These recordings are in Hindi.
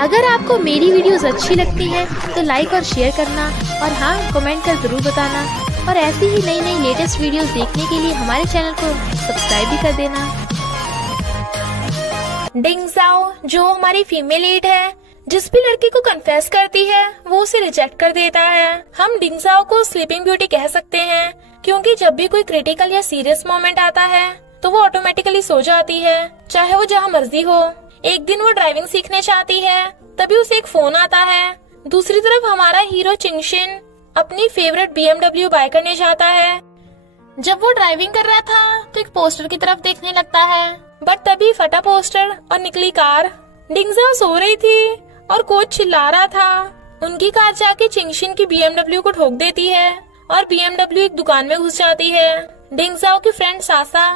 अगर आपको मेरी वीडियोस अच्छी लगती है तो लाइक और शेयर करना और हाँ कमेंट कर जरूर बताना और ऐसी ही नई नई लेटेस्ट वीडियोस देखने के लिए हमारे चैनल को सब्सक्राइब भी कर देना। डिंग जाओ जो हमारी फीमेल लीड है, जिस भी लड़की को कन्फेस करती है वो उसे रिजेक्ट कर देता है। हम डिंग जाओ को स्लीपिंग ब्यूटी कह सकते हैं क्योंकि जब भी कोई क्रिटिकल या सीरियस मोमेंट आता है तो वो ऑटोमेटिकली सो जाती है, चाहे वो जहाँ मर्जी हो। एक दिन वो ड्राइविंग सीखने चाहती है, तभी उसे एक फोन आता है। दूसरी तरफ हमारा हीरो चिंगशिन अपनी फेवरेट BMW बाय करने जाता है। जब वो ड्राइविंग कर रहा था तो एक पोस्टर की तरफ देखने लगता है, बट तभी फटा पोस्टर और निकली कार। डिंग जाओ सो रही थी और कोच चिल्ला रहा था। उनकी कार जाके चिंगशिन की BMW को ठोक देती है और BMW एक दुकान में घुस जाती है। डिंग जाओ की फ्रेंड सासा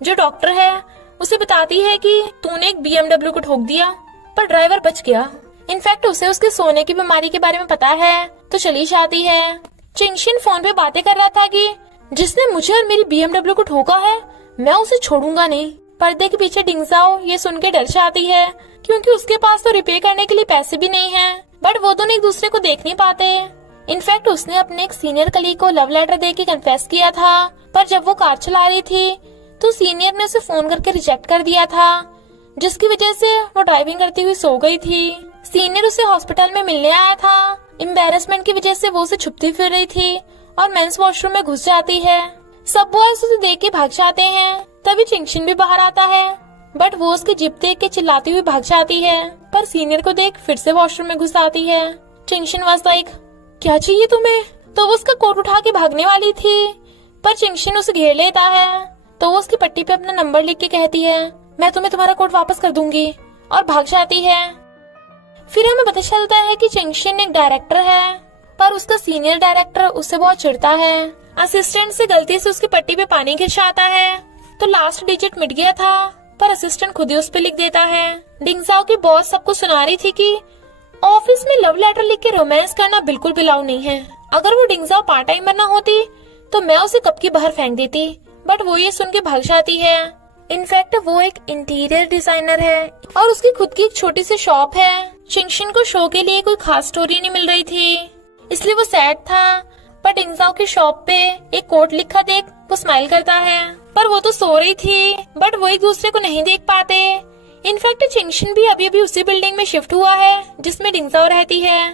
जो डॉक्टर है उसे बताती है कि तूने एक BMW को ठोक दिया पर ड्राइवर बच गया। इनफैक्ट उसे उसके सोने की बीमारी के बारे में पता है तो चली जाती है। चिंगशिन फोन पे बातें कर रहा था कि जिसने मुझे और मेरी BMW को ठोका है मैं उसे छोड़ूंगा नहीं। पर्दे के पीछे डिंग जाओ ये सुन के डर जाती है क्योंकि उसके पास तो रिपेयर करने के लिए पैसे भी नहीं है, बट वो दोनों एक दूसरे को देख नहीं पाते। इनफैक्ट उसने अपने एक सीनियर कलीग को लव लेटर दे के कन्फेस किया था, पर जब वो कार चला रही थी तो सीनियर ने उसे फोन करके रिजेक्ट कर दिया था, जिसकी वजह से वो ड्राइविंग करती हुई सो गई थी। सीनियर उसे हॉस्पिटल में मिलने आया था। एम्बैरेसमेंट की वजह से वो उसे छुपती फिर रही थी और मेंस वॉशरूम में घुस जाती है। सब बॉयज उसे देख के भाग जाते हैं। तभी चिंगशिन भी बाहर आता है, बट वो उसकी जिप देख के चिल्लाती हुई भाग जाती है, पर सीनियर को देख फिर से वॉशरूम में घुस आती है। चिंगशिन वाज लाइक क्या चाहिए तुम्हें? तो वो उसका कोट उठा के भागने वाली थी, पर चिंगशिन उसे घेर लेता है। तो वो उसकी पट्टी पे अपना नंबर लिख के कहती है मैं तुम्हें तुम्हारा कोट वापस कर दूंगी, और भाग जाती है। फिर हमें पता चलता है कि चिंगशिन एक डायरेक्टर है, पर उसका सीनियर डायरेक्टर उससे बहुत चिढ़ता है। असिस्टेंट से गलती से उसकी पट्टी पे पानी गिर जाता है तो लास्ट डिजिट मिट गया था, पर असिस्टेंट खुद ही उस पे लिख देता है। डिंग जाओ की बॉस सबको सुना रही थी कि ऑफिस में लव लेटर लिख के रोमांस करना बिल्कुल भी अलाउ नहीं है। अगर वो डिंग जाओ पार्ट टाइमर ना होती तो मैं उसे कब की बाहर फेंक देती, बट वो ये सुन के भाग जाती है। इनफैक्ट वो एक इंटीरियर डिजाइनर है और उसकी खुद की एक छोटी सी शॉप है। चिंगशिन को शो के लिए कोई खास स्टोरी नहीं मिल रही थी, इसलिए वो सैड था। पर डिंग जाओ की शॉप पे एक कोट लिखा देख वो स्माइल करता है, पर वो तो सो रही थी, बट वो एक दूसरे को नहीं देख पाते। इनफैक्ट चिंगशिन भी अभी अभी उसी बिल्डिंग में शिफ्ट हुआ है जिसमें डिंग जाओ रहती है।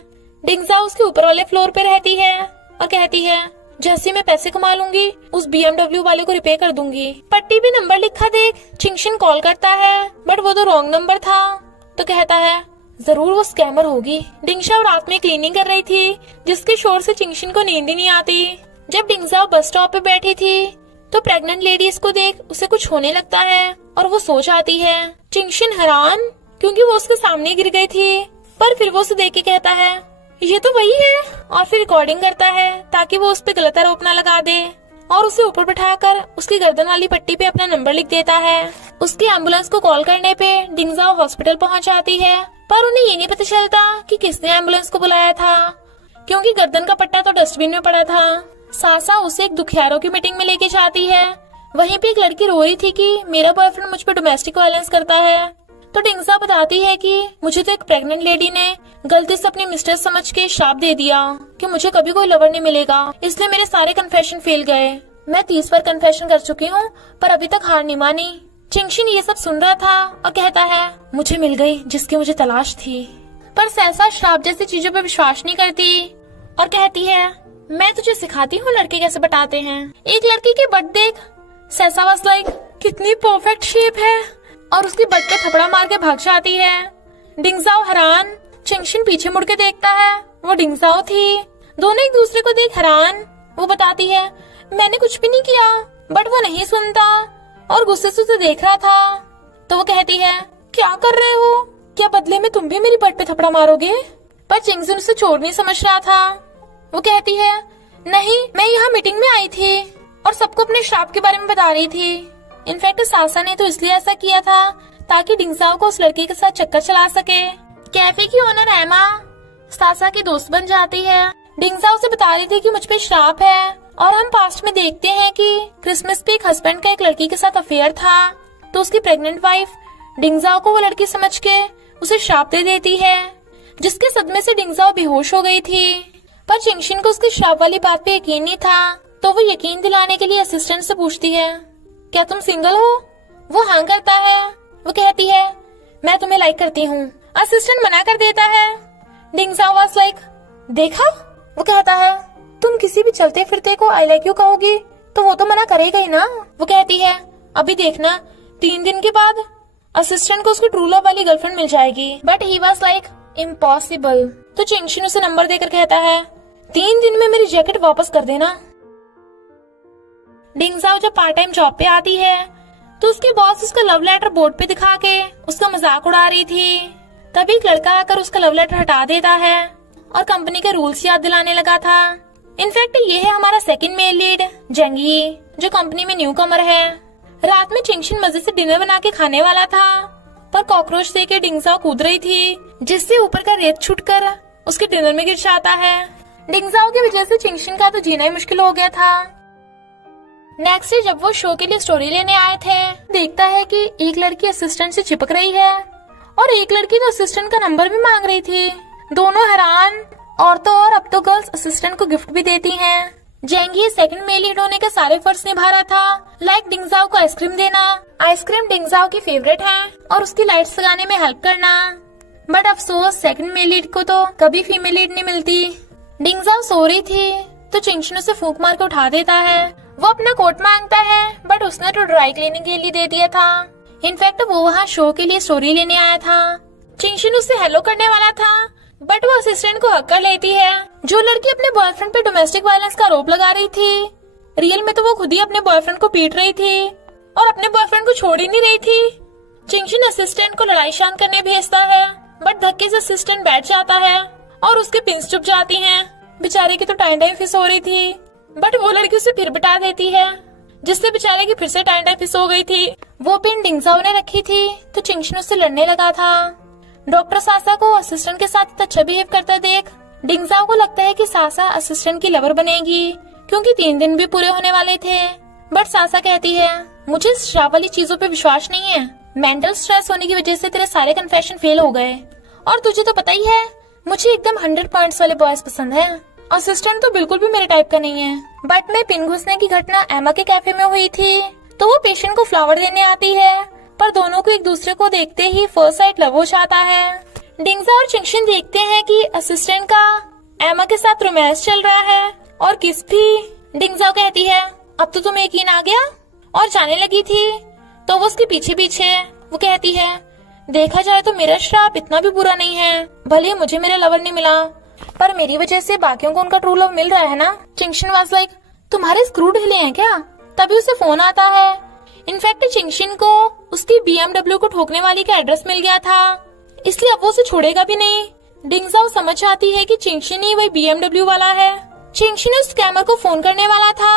डिंग जाओ उसके ऊपर वाले फ्लोर पे रहती है और कहती है जैसे मैं पैसे कमा लूंगी उस BMW वाले को रिपेयर कर दूंगी। पट्टी पे नंबर लिखा देख चिंगशिन कॉल करता है, बट वो तो रॉन्ग नंबर था। तो कहता है जरूर वो स्कैमर होगी। डिंग जाओ रात में क्लीनिंग कर रही थी, जिसके शोर से चिंगशिन को नींद ही नहीं आती। जब डिंग जाओ बस स्टॉप पे बैठी थी तो प्रेग्नेंट लेडीज को देख उसे कुछ होने लगता है और वो सो जाती है। चिंगशिन हैरान क्योंकि वो उसके सामने गिर गई थी, पर फिर वो उसे देख के कहता है ये तो वही है, और फिर रिकॉर्डिंग करता है ताकि वो उस पे गलत आरोप न लगा दे, और उसे ऊपर बैठाकर उसकी गर्दन वाली पट्टी पे अपना नंबर लिख देता है। उसकी एम्बुलेंस को कॉल करने पे डिंग जाओ हॉस्पिटल पहुंच जाती है, पर उन्हें ये नहीं पता चलता कि किसने एम्बुलेंस को बुलाया था, क्योंकि गर्दन का पट्टा तो डस्टबिन में पड़ा था। सासा उसे एक दुखियारों की मीटिंग में लेके जाती है। वहीं पे एक लड़की रो रही थी कि मेरा बॉयफ्रेंड मुझ पे डोमेस्टिक वायलेंस करता है। तो डिंग जाओ बताती है कि मुझे तो एक प्रेग्नेंट लेडी ने गलती से अपनी मिस्ट्रेस समझ के श्राप दे दिया कि मुझे कभी कोई लवर नहीं मिलेगा, इसलिए मेरे सारे कन्फेशन फेल गए। मैं 30 बार कन्फेशन कर चुकी हूँ पर अभी तक हार नहीं मानी। चिंगशिन ये सब सुन रहा था और कहता है मुझे मिल गई जिसकी मुझे तलाश थी। पर सैसा श्राप जैसी चीजों पर विश्वास नहीं करती और कहती है मैं तुझे सिखाती हूँ लड़के कैसे बटाते हैं। एक लड़की की बट देख सैसा वाज लाइक कितनी परफेक्ट शेप है, और उसकी बट पे थपड़ा मार के भाग जाती है। डिंग जाओ हैरान। चिंगशिन पीछे मुड़ के देखता है, वो डिंग जाओ थी। दोनों एक दूसरे को देख हैरान। वो बताती है मैंने कुछ भी नहीं किया, बट वो नहीं सुनता और गुस्से से उसे देख रहा था। तो वो कहती है क्या कर रहे हो, क्या बदले में तुम भी मेरी बट पे थपड़ा मारोगे? पर चिंगशिन उसे चोर नहीं समझ रहा था। वो कहती है नहीं, मैं यहाँ मीटिंग में आई थी और सबको अपने श्राप के बारे में बता रही थी। इनफैक्ट सासा ने तो इसलिए ऐसा किया था ताकि डिंग जाओ को उस लड़के के साथ चक्कर चला सके। कैफे की ओनर एमा सासा की दोस्त बन जाती है। डिंग जाओ से बता रही थी कि मुझ पे श्राप है, और हम पास्ट में देखते हैं कि क्रिसमस पे एक हस्बैंड का एक लड़की के साथ अफेयर था, तो उसकी प्रेग्नेंट वाइफ डिंग जाओ को वो लड़की समझ के उसे श्राप दे देती है, जिसके सदमे से डिंगजाओ बेहोश हो गई थी। पर चिंगशिन को उसकी श्राप वाली बात पे यकीन नहीं था, तो वो यकीन दिलाने के लिए असिस्टेंट से पूछती है, क्या तुम सिंगल हो? वो हाँ करता है। वो कहती है, मैं तुम्हें लाइक करती हूँ। असिस्टेंट मना कर देता है। डिंगजाओ वाज लाइक, देखा? वो कहता है, तुम किसी भी चलते फिरते को आई लाइक यू कहोगी तो वो तो मना करेगा ही ना। वो कहती है, अभी देखना 3 दिन के बाद असिस्टेंट को उसकी ट्रू लव वाली गर्लफ्रेंड मिल जाएगी। But he was like, impossible. तो चिंगशिन उसे नंबर देकर कहता है, 3 दिन में मेरी जैकेट वापस कर देना। डिंगजाओ जब पार्ट टाइम जॉब पे आती है तो उसकी बॉस उसका लव लेटर बोर्ड पे दिखा के उसका मजाक उड़ा रही थी। तभी एक लड़का आकर उसका लव लेटर हटा देता है और कंपनी के रूल्स याद दिलाने लगा था। इनफैक्ट ये है हमारा सेकंड मेल लीड जेंगी, जो कंपनी में न्यू कमर है। रात में चिंगशिन मजे से डिनर बना के खाने वाला था, पर कॉकरोच देके डिंगजाओ कूद रही थी, जिससे ऊपर का रेत छूटकर उसके डिनर में गिर जाता है। डिंगजाओ की वजह से चिंगशिन का तो जीना ही मुश्किल हो गया था। नेक्स्ट डे जब वो शो के लिए स्टोरी लेने आए थे, देखता है कि एक लड़की असिस्टेंट से चिपक रही है और एक लड़की तो असिस्टेंट का नंबर भी मांग रही थी। दोनों हैरान। और तो और अब तो गर्ल्स असिस्टेंट को गिफ्ट भी देती हैं। जेंगी सेकंड मेल लीड होने के सारे फर्ज निभा रहा था, लाइक डिंगजाओ को आइसक्रीम देना। आइसक्रीम डिंगजाओ की फेवरेट है और उसकी लाइट्स लगाने में हेल्प करना। बट अफसोस सेकंड मेल लीड को तो कभी फीमेल लीड नहीं मिलती। डिंगजाओ सो रही थी तो चिंगशिन उसे फूंक मार के उठा देता है। वो अपना कोट मांगता है, बट उसने तो ड्राई क्लीनिंग के लिए दे दिया था। इनफैक्ट वो वहाँ शो के लिए स्टोरी लेने आया था। चिंगशिन उससे हेलो करने वाला था, बट वो असिस्टेंट को हक कर लेती है। जो लड़की अपने बॉयफ्रेंड पे डोमेस्टिक वायलेंस का आरोप लगा रही थी, रियल में तो वो खुद ही अपने बॉयफ्रेंड को पीट रही थी और अपने बॉयफ्रेंड को छोड़ ही नहीं रही थी। चिंगशिन असिस्टेंट को लड़ाई शांत करने भेजता है, बट धक्के से असिस्टेंट बैठ जाता है और उसके पिंस चुप जाती हैं। बेचारे की तो टाइम फिस हो रही थी, बट वो लड़की उसे फिर बिठा देती है, जिससे बेचारे की फिर से टाइम फिस हो गई थी। वो पिन डिंगजाओ ने रखी थी तो चिंगशिन उससे लड़ने लगा था। डॉक्टर सासा को असिस्टेंट के साथ अच्छा बिहेव करता देख डिंगजाओ को लगता है कि सासा असिस्टेंट की लवर बनेगी, क्योंकि 3 दिन भी पूरे होने वाले थे। बट सासा कहती है, मुझे श्राप वाली चीजों पे विश्वास नहीं है। मेंटल स्ट्रेस होने की वजह से तेरे सारे कन्फेशन फेल हो गए, और तुझे तो पता ही है मुझे एकदम 100 पॉइंट्स वाले बॉयज पसंद है। असिस्टेंट तो बिल्कुल भी मेरे टाइप का नहीं है। बट में पिन घुसने की घटना एमा के कैफे में हुई थी, तो वो पेशेंट को फ्लावर देने आती है, पर दोनों को एक दूसरे को देखते ही फर्स्ट साइट लव हो जाता है। डिंगजाओ और चिंगशिन देखते हैं कि असिस्टेंट का एमा के साथ रोमांस चल रहा है और किस भी। डिंगजाओ कहती है, अब तो तुम्हें यकीन आ गया, और जाने लगी थी तो वो उसके पीछे पीछे। वो कहती है, देखा जाए तो मेरा श्राप इतना भी बुरा नहीं है, भले मुझे मेरा लवर नहीं मिला, पर मेरी वजह से बाकियों को उनका ट्रू लव मिल रहा है ना। चिंगशिन वाज लाइक, तुम्हारे स्क्रू ढीले हैं क्या? तभी उसे फोन आता है। इनफैक्ट चिंगशिन को उसकी BMW को ठोकने वाली का एड्रेस मिल गया था, इसलिए अब वो उसे छोड़ेगा भी नहीं। डिंगजाओ समझ आती है कि चिंगशिन ही वही BMW वाला है। चिंगशिन उस स्कैमर को फोन करने वाला था,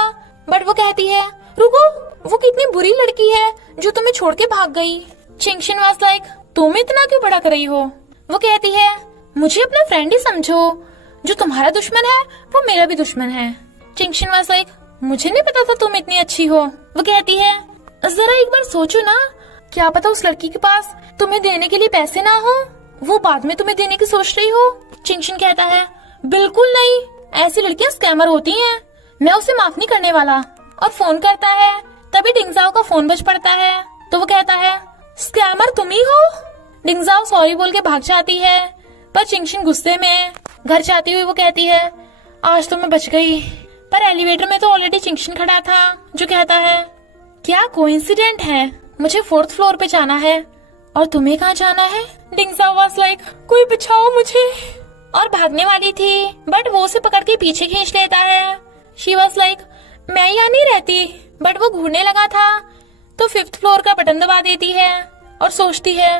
बट वो कहती है, रुको, वो कितनी बुरी लड़की है जो तुम्हें छोड़ के भाग गई। चिंगशिन वाज लाइक, तुम इतना क्यों भड़क रही हो? वो कहती है, मुझे अपना फ्रेंड ही समझो, जो तुम्हारा दुश्मन है वो मेरा भी दुश्मन है। चिंगशिन वाज लाइक, मुझे नहीं पता था तुम इतनी अच्छी हो। वो कहती है, जरा एक बार सोचो ना, क्या पता उस लड़की के पास तुम्हें देने के लिए पैसे ना हो, वो बाद में तुम्हें देने की सोच रही हो। चिंगशिन कहता है, बिल्कुल नहीं, ऐसी लड़कियां स्कैमर होती हैं, मैं उसे माफ नहीं करने वाला, और फोन करता है। तभी डिंगजाओ का फोन बज पड़ता है, तो वो कहता है, स्कैमर तुम ही हो? डिंगजाओ सॉरी बोल के भाग जाती है, पर चिंगशिन गुस्से में घर जाती हुई वो कहती है, आज तो मैं बच गई। पर एलिवेटर में तो ऑलरेडी चिंगशिन खड़ा था, जो कहता है, क्या कोइंसिडेंट है, मुझे 4th फ्लोर पे जाना है और तुम्हें कहाँ जाना है? डिंगजाओ वाज लाइक, कोई बचाओ मुझे, और भागने वाली थी, बट वो उसे पकड़ के पीछे खींच लेता है। शी वाज लाइक, मैं यहाँ नहीं रहती, बट वो घूरने लगा था तो 5th फ्लोर का बटन दबा देती है और सोचती है,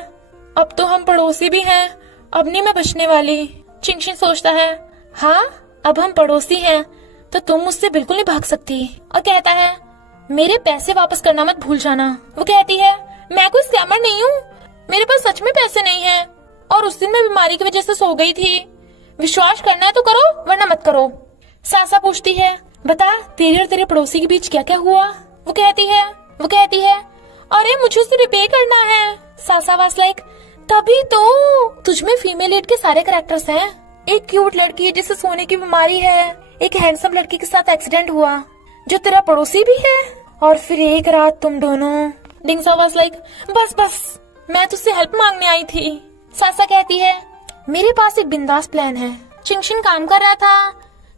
अब तो हम पड़ोसी भी हैं, अब नहीं मैं बचने वाली। चिंगशिन सोचता है, हाँ अब हम पड़ोसी हैं तो तुम मुझसे बिल्कुल नहीं भाग सकती, और कहता है, मेरे पैसे वापस करना मत भूल जाना। वो कहती है, मैं कोई स्कैमर नहीं हूँ, मेरे पास सच में पैसे नहीं हैं, और उस दिन मैं बीमारी की वजह से सो गई थी, विश्वास करना है तो करो वरना मत करो। सासा पूछती है, बता तेरे और तेरे पड़ोसी के बीच क्या क्या हुआ? वो कहती है, अरे मुझे उसे रिपे करना है। सासा वाज लाइक, तभी तो तुझ में फीमेल लीड के सारे कैरेक्टर्स हैं। एक क्यूट लड़की जिसे सोने की बीमारी है, एक हैंडसम लड़की के साथ एक्सीडेंट हुआ जो तेरा पड़ोसी भी है, और फिर एक रात तुम दोनों। डिंगसा वाज लाइक बस मैं तुझसे हेल्प मांगने आई थी। सासा कहती है मेरे पास एक बिंदास प्लान है। चिंगशिन काम कर रहा था,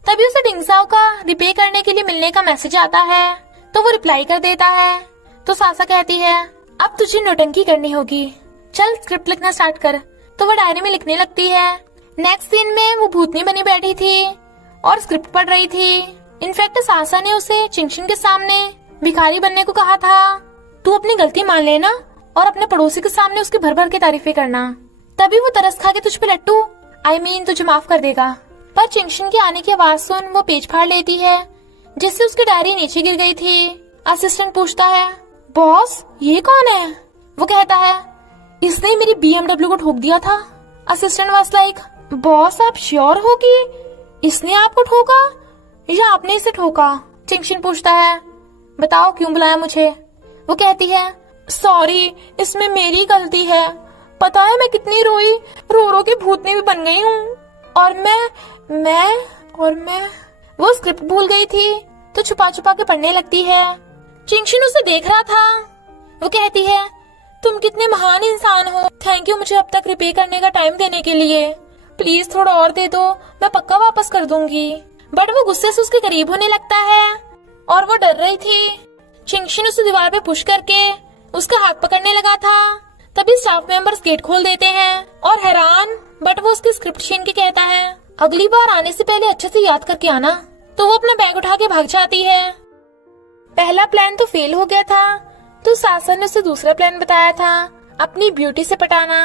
तभी उसे डिंगसाओ का रिपे करने के लिए मिलने का मैसेज आता है, तो वो रिप्लाई कर देता है। तो सासा कहती है अब तुझे नौटंकी करनी होगी, चल स्क्रिप्ट लिखना स्टार्ट कर। तो वो डायरी में लिखने लगती है। नेक्स्ट सीन में वो भूतनी बनी बैठी थी और स्क्रिप्ट पढ़ रही थी। इनफैक्ट सासा ने उसे चिंगशिन के सामने भिखारी बनने को कहा था। तू अपनी गलती मान लेना और अपने पड़ोसी के सामने उसकी भर भर के तारीफें करना, तभी वो तरस खा के तुझ पे लट्टू तुझे माफ कर देगा। पर चिंगशिन के आने की आवाज सुन वो पेज फाड़ लेती है, जिससे उसकी डायरी नीचे गिर गई थी। असिस्टेंट पूछता है बॉस ये कौन है? वो कहता है इसने मेरी BMW को ठोक दिया था। असिस्टेंट वाज लाइक बॉस आप श्योर हो कि इसने आपको ठोका या आपने इसे ठोका? चिंगशिन पूछता है बताओ क्यों बुलाया मुझे? वो कहती है सॉरी इसमें मेरी गलती है, पता है मैं कितनी रोई, रो के भूतनी भी बन गई हूँ। और मैं वो स्क्रिप्ट भूल गई थी, तो छुपा छुपा के पढ़ने लगती है। चिंगशिन उसे देख रहा था। वो कहती है तुम कितने महान इंसान हो, थैंक यू मुझे अब तक रिपे करने का टाइम देने के लिए, प्लीज थोड़ा और दे दो, मैं पक्का वापस कर दूंगी। बट वो गुस्से से उसके करीब होने लगता है और वो डर रही थी। चिंगशिन उसे दीवार पे पुश करके उसका हाथ पकड़ने लगा था, तभी स्टाफ मेंबर्स गेट खोल देते हैं और हैरान, बट वो उसकी स्क्रिप्ट छीन के कहता है अगली बार आने से पहले अच्छे से याद करके आना। तो वो अपना बैग उठा के भाग जाती है। पहला प्लान तो फेल हो गया था, तो सासा ने उसे दूसरा प्लान बताया था, अपनी ब्यूटी से पटाना।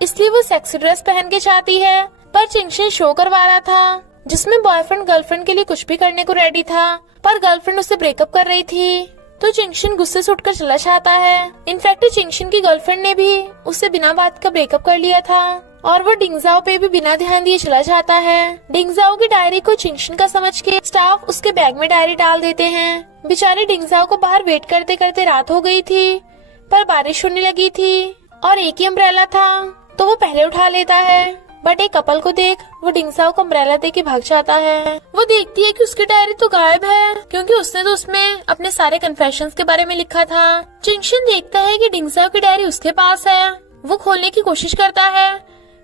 इसलिए वो सेक्सी ड्रेस पहन के जाती है, पर चिंगशिन शो करवा रहा था जिसमें बॉयफ्रेंड गर्लफ्रेंड के लिए कुछ भी करने को रेडी था, पर गर्लफ्रेंड उससे ब्रेकअप कर रही थी। तो चिंगशिन गुस्से से उठकर चला जाता है। इनफैक्ट चिंगशिन की गर्लफ्रेंड ने भी उससे बिना बात का ब्रेकअप कर लिया था और वो डिंगजाओ पे भी बिना ध्यान दिए चला जाता है। डिंगजाओ की डायरी को चिंगशिन का समझ के स्टाफ उसके बैग में डायरी डाल देते हैं। बेचारे डिंगजाओ को बाहर वेट करते करते रात हो गई थी, पर बारिश होने लगी थी और एक ही अम्ब्रेला था, तो वो पहले उठा लेता है। बट एक कपल को देख वो डिंगजाओ को अम्ब्रेला दे के भाग जाता है। वो देखती है कि उसकी डायरी तो गायब है, क्योंकि उसने तो उसमें अपने सारे कन्फेशंस के बारे में लिखा था। चिंगशिन देखता है कि डिंगजाओ की डायरी उसके पास है। वो खोलने की कोशिश करता है,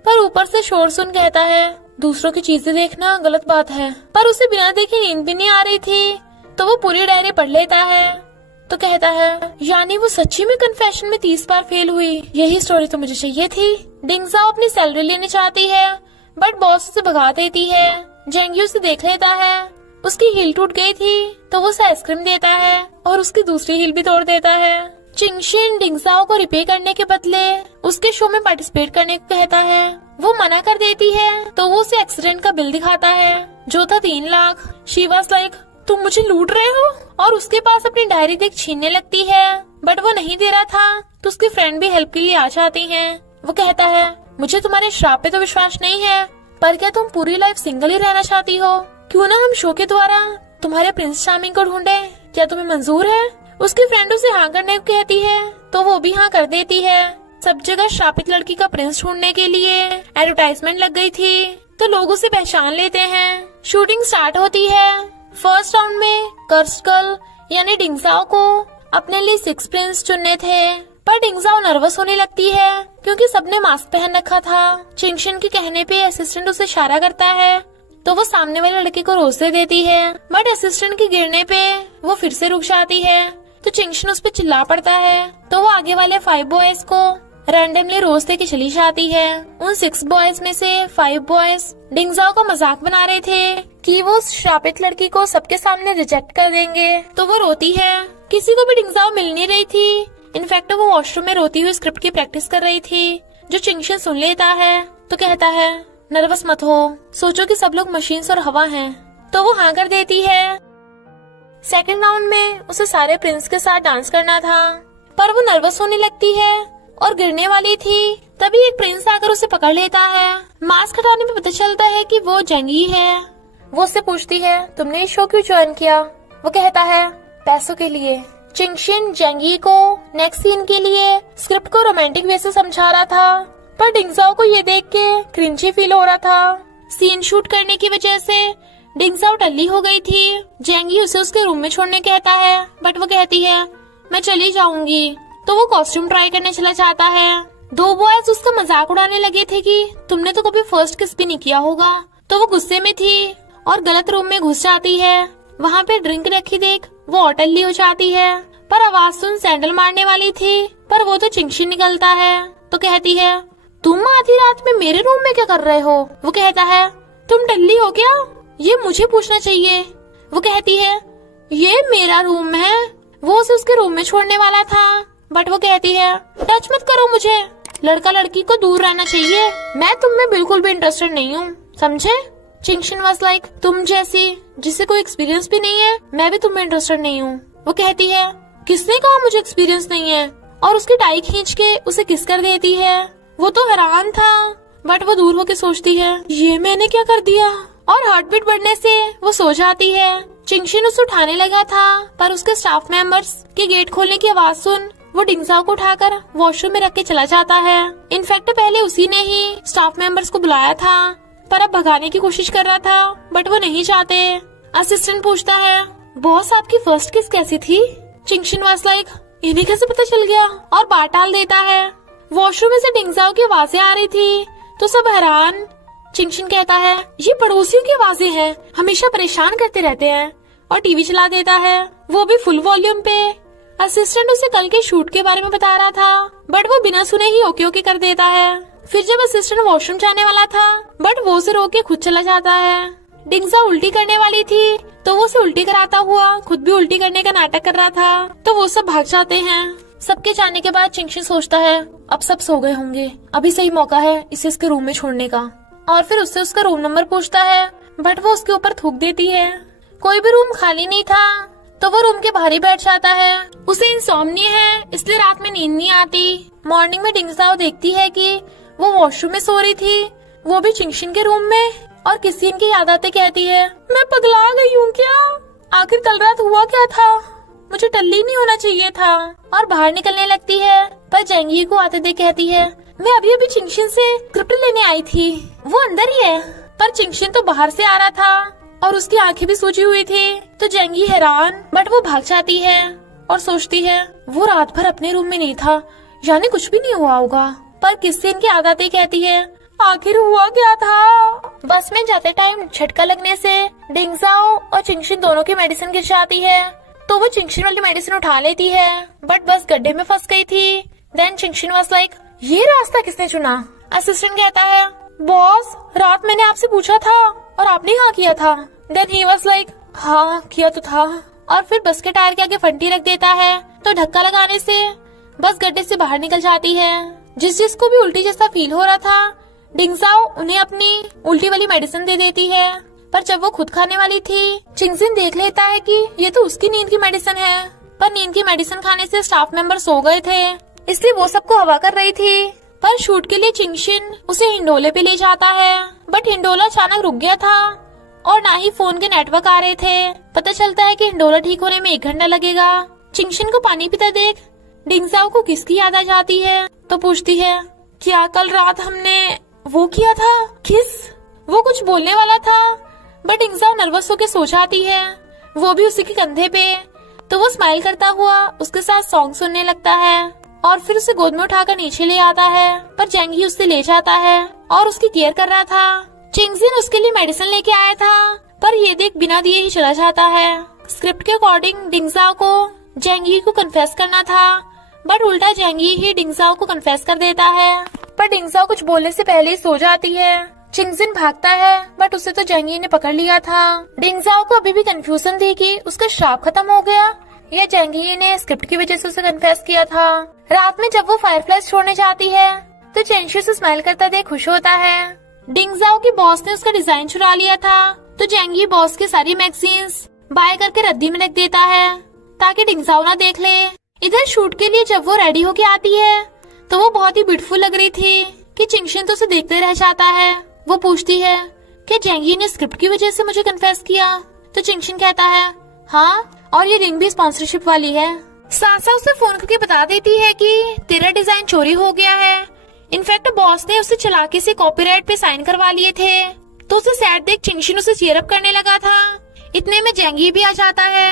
पर ऊपर से शोर सुन कहता है दूसरों की चीजें देखना गलत बात है। पर उसे बिना देखे नींद भी नहीं आ रही थी, तो वो पूरी डायरी पढ़ लेता है। तो कहता है यानी वो सच्ची में कन्फेशन में 30 बार फेल हुई, यही स्टोरी तो मुझे चाहिए थी। डिंगजाओ अपनी सैलरी लेने चाहती है, बट बॉस उसे भगा देती है। जेंगी उसे देख लेता है, उसकी हील टूट गई थी, तो वो उसे आइसक्रीम देता है और उसकी दूसरी हील भी तोड़ देता है। चिंगशिन डिंगजाओ को रिपे करने के बदले उसके शो में पार्टिसिपेट करने को कहता है। वो मना कर देती है, तो वो उसे एक्सीडेंट का बिल दिखाता है जो था 3 लाख। शी वाज लाइक तुम मुझे लूट रहे हो, और उसके पास अपनी डायरी देख छीनने लगती है, बट वो नहीं दे रहा था, तो उसकी फ्रेंड भी हेल्प के लिए आ जाती है। वो कहता है मुझे तुम्हारे श्राप पे तो विश्वास नहीं है, पर क्या तुम पूरी लाइफ सिंगल ही रहना चाहती हो? क्यों ना हम शो के द्वारा तुम्हारे प्रिंस चार्मिंग को ढूंढे, क्या तुम्हें मंजूर है? उसकी फ्रेंड उसे हाँ करने को कहती है, तो वो भी हाँ कर देती है। सब जगह श्रापित लड़की का प्रिंस ढूंढने के लिए एडवर्टाइजमेंट लग गई थी, तो लोग उसे पहचान लेते हैं। शूटिंग स्टार्ट होती है। फर्स्ट राउंड में कर्स्ड गर्ल यानी डिंगजाओ को अपने लिए 6 प्रिंस चुनने थे, पर डिंगजाओ नर्वस होने लगती है क्योंकि सबने मास्क पहन रखा था। चिंगशिन के कहने पे असिस्टेंट उसे इशारा करता है, तो वो सामने वाले लड़के को रोज दे देती है, बट असिस्टेंट के गिरने पे वो फिर से रुक जाती है। तो चिंगशिन उस पर चिल्ला पड़ता है, तो वो आगे वाले 5 बॉयज को रैंडमली रोज दे के चली जाती है। उन 6 बॉयज में से 5 बॉयज डिंगजाओ का मजाक बना रहे थे कि वो उस श्रापित लड़की को सबके सामने रिजेक्ट कर देंगे, तो वो रोती है। किसी को भी डिंगजाओ मिल नहीं रही थी। इनफैक्ट वो वॉशरूम में रोती हुई स्क्रिप्ट की प्रैक्टिस कर रही थी, जो चिंगशिन सुन लेता है। तो कहता है नर्वस मत हो, सोचो कि सब लोग मशीन्स और हवा हैं। तो वो हाँ कर देती है। सेकंड राउंड में उसे सारे प्रिंस के साथ डांस करना था, पर वो नर्वस होने लगती है और गिरने वाली थी। तभी एक प्रिंस आकर उसे पकड़ लेता है। मास्क हटाने में पता चलता है कि वो जेंगी है। वो उससे पूछती है तुमने ये शो क्यों ज्वाइन किया? वो कहता है पैसों के लिए। चिंगशिन जेंगी को नेक्स्ट सीन के लिए स्क्रिप्ट को रोमांटिक वे से समझा रहा था, पर डिंगजाओ को ये देख के क्रिंजी फील हो रहा था। सीन शूट करने की वजह से डिंगजाओ टल्ली हो गई थी। जेंगी उसे उसके रूम में छोड़ने कहता है, बट वो कहती है मैं चली जाऊंगी। तो वो कॉस्ट्यूम ट्राई करने चला जाता है। दो बॉयज उसका मजाक उड़ाने लगे थे कि तुमने तो कभी फर्स्ट किस भी नहीं किया होगा। तो वो गुस्से में थी और गलत रूम में घुस जाती है। वहाँ पे ड्रिंक रखी देख वो और टल्ली हो जाती है। पर आवाज सुन सैंडल मारने वाली थी, पर वो तो चिंगशिन निकलता है। तो कहती है तुम आधी रात में मेरे रूम में क्या कर रहे हो। वो कहता है तुम टल्ली हो क्या, ये मुझे पूछना चाहिए। वो कहती है ये मेरा रूम है। वो उसे उसके रूम में छोड़ने वाला था, बट वो कहती है टच मत करो मुझे, लड़का लड़की को दूर रहना चाहिए, मैं तुम में बिल्कुल भी इंटरेस्टेड नहीं हूँ, समझे। चिंगशिन वाज लाइक तुम जैसी जिससे कोई एक्सपीरियंस भी नहीं है, मैं भी तुम में इंटरेस्टेड नहीं हूँ। वो कहती है किसने कहा मुझे एक्सपीरियंस नहीं है, और उसकी टाई खींच के उसे किस कर देती है। वो तो हैरान था, बट वो दूर होके सोचती है ये मैंने क्या कर दिया, और हार्ट बीट बढ़ने से वो सो जाती है। चिंगशिन उसे उठाने लगा था, पर उसके स्टाफ मेंबर्स के गेट खोलने की आवाज सुन वो डिंगजाओ को उठाकर वॉशरूम में रख के चला जाता है। इनफैक्ट पहले उसी ने ही स्टाफ मेंबर्स को बुलाया था, पर अब भगाने की कोशिश कर रहा था, बट वो नहीं चाहते। असिस्टेंट पूछता है बॉस आपकी फर्स्ट किस कैसी थी। चिंगशिन वाज लाइक इन्हें कैसे पता चल गया, और बात टाल देता है। वॉशरूम में से डिंगजाओ की आवाजें आ रही थी, तो सब हैरान। चिंगशिन कहता है ये पड़ोसियों की आवाजें हैं, हमेशा परेशान करते रहते हैं, और टीवी चला देता है, वो भी फुल वॉल्यूम पे। असिस्टेंट उसे कल के शूट के बारे में बता रहा था, बट वो बिना सुने ही ओके ओके कर देता है। फिर जब असिस्टेंट वॉशरूम जाने वाला था, बट वो उसे रोक के खुद चला जाता है। डिंगजाओ उल्टी करने वाली थी, तो वो उसे उल्टी कराता हुआ खुद भी उल्टी करने का नाटक कर रहा था, तो वो सब भाग जाते हैं। सबके जाने के बाद चिंगशिन सोचता है अब सब सो गए होंगे, अभी सही मौका है इसे इसके रूम में छोड़ने का। और फिर उससे उसका रूम नंबर पूछता है, बट वो उसके ऊपर थूक देती है। कोई भी रूम खाली नहीं था, तो वो रूम के बाहर ही बैठ जाता है। उसे इंसोम्निया है, इसलिए रात में नींद नहीं आती। मॉर्निंग में डिंगजाओ देखती है कि वो वॉशरूम में सो रही थी, वो भी चिंगशिन के रूम में, और किसी की याद आते कहती है मैं पगला गई हूँ क्या, आखिर कल रात हुआ क्या था, मुझे टल्ली नहीं होना चाहिए था। और बाहर निकलने लगती है, पर जेंगी को आते देख कहती है मैं अभी अभी चिंगशिन से स्क्रिप्ट लेने आई थी, वो अंदर ही है। पर चिंगशिन तो बाहर से आ रहा था, और उसकी आंखें भी सूजी हुई थी, तो जेंगी हैरान, बट वो भाग जाती है और सोचती है वो रात भर अपने रूम में नहीं था, यानी कुछ भी नहीं हुआ होगा। पर किससे इनकी आदतें कहती है आखिर हुआ क्या था। बस में जाते टाइम झटका लगने से डिंगजाओ और चिंगशिन दोनों की मेडिसिन गिर जाती है, तो वो चिंगशिन वाली मेडिसिन उठा लेती है, बट बस गड्ढे में फंस गई थी। देन चिंगशिन वाज लाइक ये रास्ता किसने चुना। असिस्टेंट कहता है बॉस रात मैंने आपसे पूछा था और आपने हाँ किया था। देन ही वाज लाइक हाँ किया तो था, और फिर बस के टायर के आगे फंटी रख देता है, तो धक्का लगाने से बस गड्ढे से बाहर निकल जाती है। जिसको भी उल्टी जैसा फील हो रहा था, डिंगजाओ उन्हें अपनी उल्टी वाली मेडिसिन दे देती है, पर जब वो खुद खाने वाली थी, चिंगशिन देख लेता है कि ये तो उसकी नींद की मेडिसिन है। पर नींद की मेडिसिन खाने से स्टाफ मेंबर सो गए थे, इसलिए वो सबको हवा कर रही थी। पर शूट के लिए चिंगशिन उसे हिंडोले पे ले जाता है, बट हिंडोला अचानक रुक गया था, और ना ही फोन के नेटवर्क आ रहे थे। पता चलता है कि हिंडोला ठीक होने में 1 घंटा लगेगा। चिंगशिन को पानी पीता देख डिंगजाओ को किसकी याद आ जाती है, तो पूछती है क्या कल रात हमने वो किया था किस। वो कुछ बोलने वाला था, बट डिंगजाओ नर्वस होके सो जाती है, वो भी उसी के कंधे पे। तो वो स्माइल करता हुआ उसके साथ सॉन्ग सुनने लगता है, और फिर उसे गोद में उठाकर नीचे ले आता है। पर जेंगी उससे ले जाता है और उसकी केयर कर रहा था। चिंगशिन उसके लिए मेडिसिन लेके आया था, पर ये देख बिना दिए ही चला जाता है। स्क्रिप्ट के अकॉर्डिंग डिंगजाओ को जेंगी को कन्फेस करना था, बट उल्टा जेंगी ही डिंगजाओ को कन्फेस कर देता है। पर डिंगजाओ कुछ बोलने से पहले ही सो जाती है। चिंगशिन भागता है, बट उसे तो जेंगी ने पकड़ लिया था। डिंगजाओ को अभी भी कंफ्यूजन थी कि उसका श्राप खत्म हो गया या जेंगी ने स्क्रिप्ट की वजह से उसे कन्फेस किया था। रात में जब वो फायरफ्लाइज छोड़ने जाती है, तो चेंशी से स्माइल करता देख खुश होता है। डिंगजाओ की बॉस ने उसका डिजाइन चुरा लिया था, तो जेंगी बॉस की सारी मैगजीन्स बाय करके रद्दी में रख देता है, ताकि डिंगजाओ ना देख ले। इधर शूट के लिए जब वो रेडी होके आती है, तो वो बहुत ही ब्यूटीफुल लग रही थी कि चिंगशिन तो उसे देखते रह जाता है। वो पूछती है कि जेंगी ने स्क्रिप्ट की वजह से मुझे कन्फेस किया, तो चिंगशिन कहता है हाँ, और ये रिंग भी स्पॉन्सरशिप वाली है। सासा उसे फोन करके बता देती है कि तेरा डिजाइन चोरी हो गया है, इनफैक्ट बॉस ने उसे चालाकी से कॉपीराइट पे साइन करवा लिए थे। तो उसे सैड देख चिंगशिन उसे चीयर अप करने लगा था। इतने में जेंगी भी आ जाता है।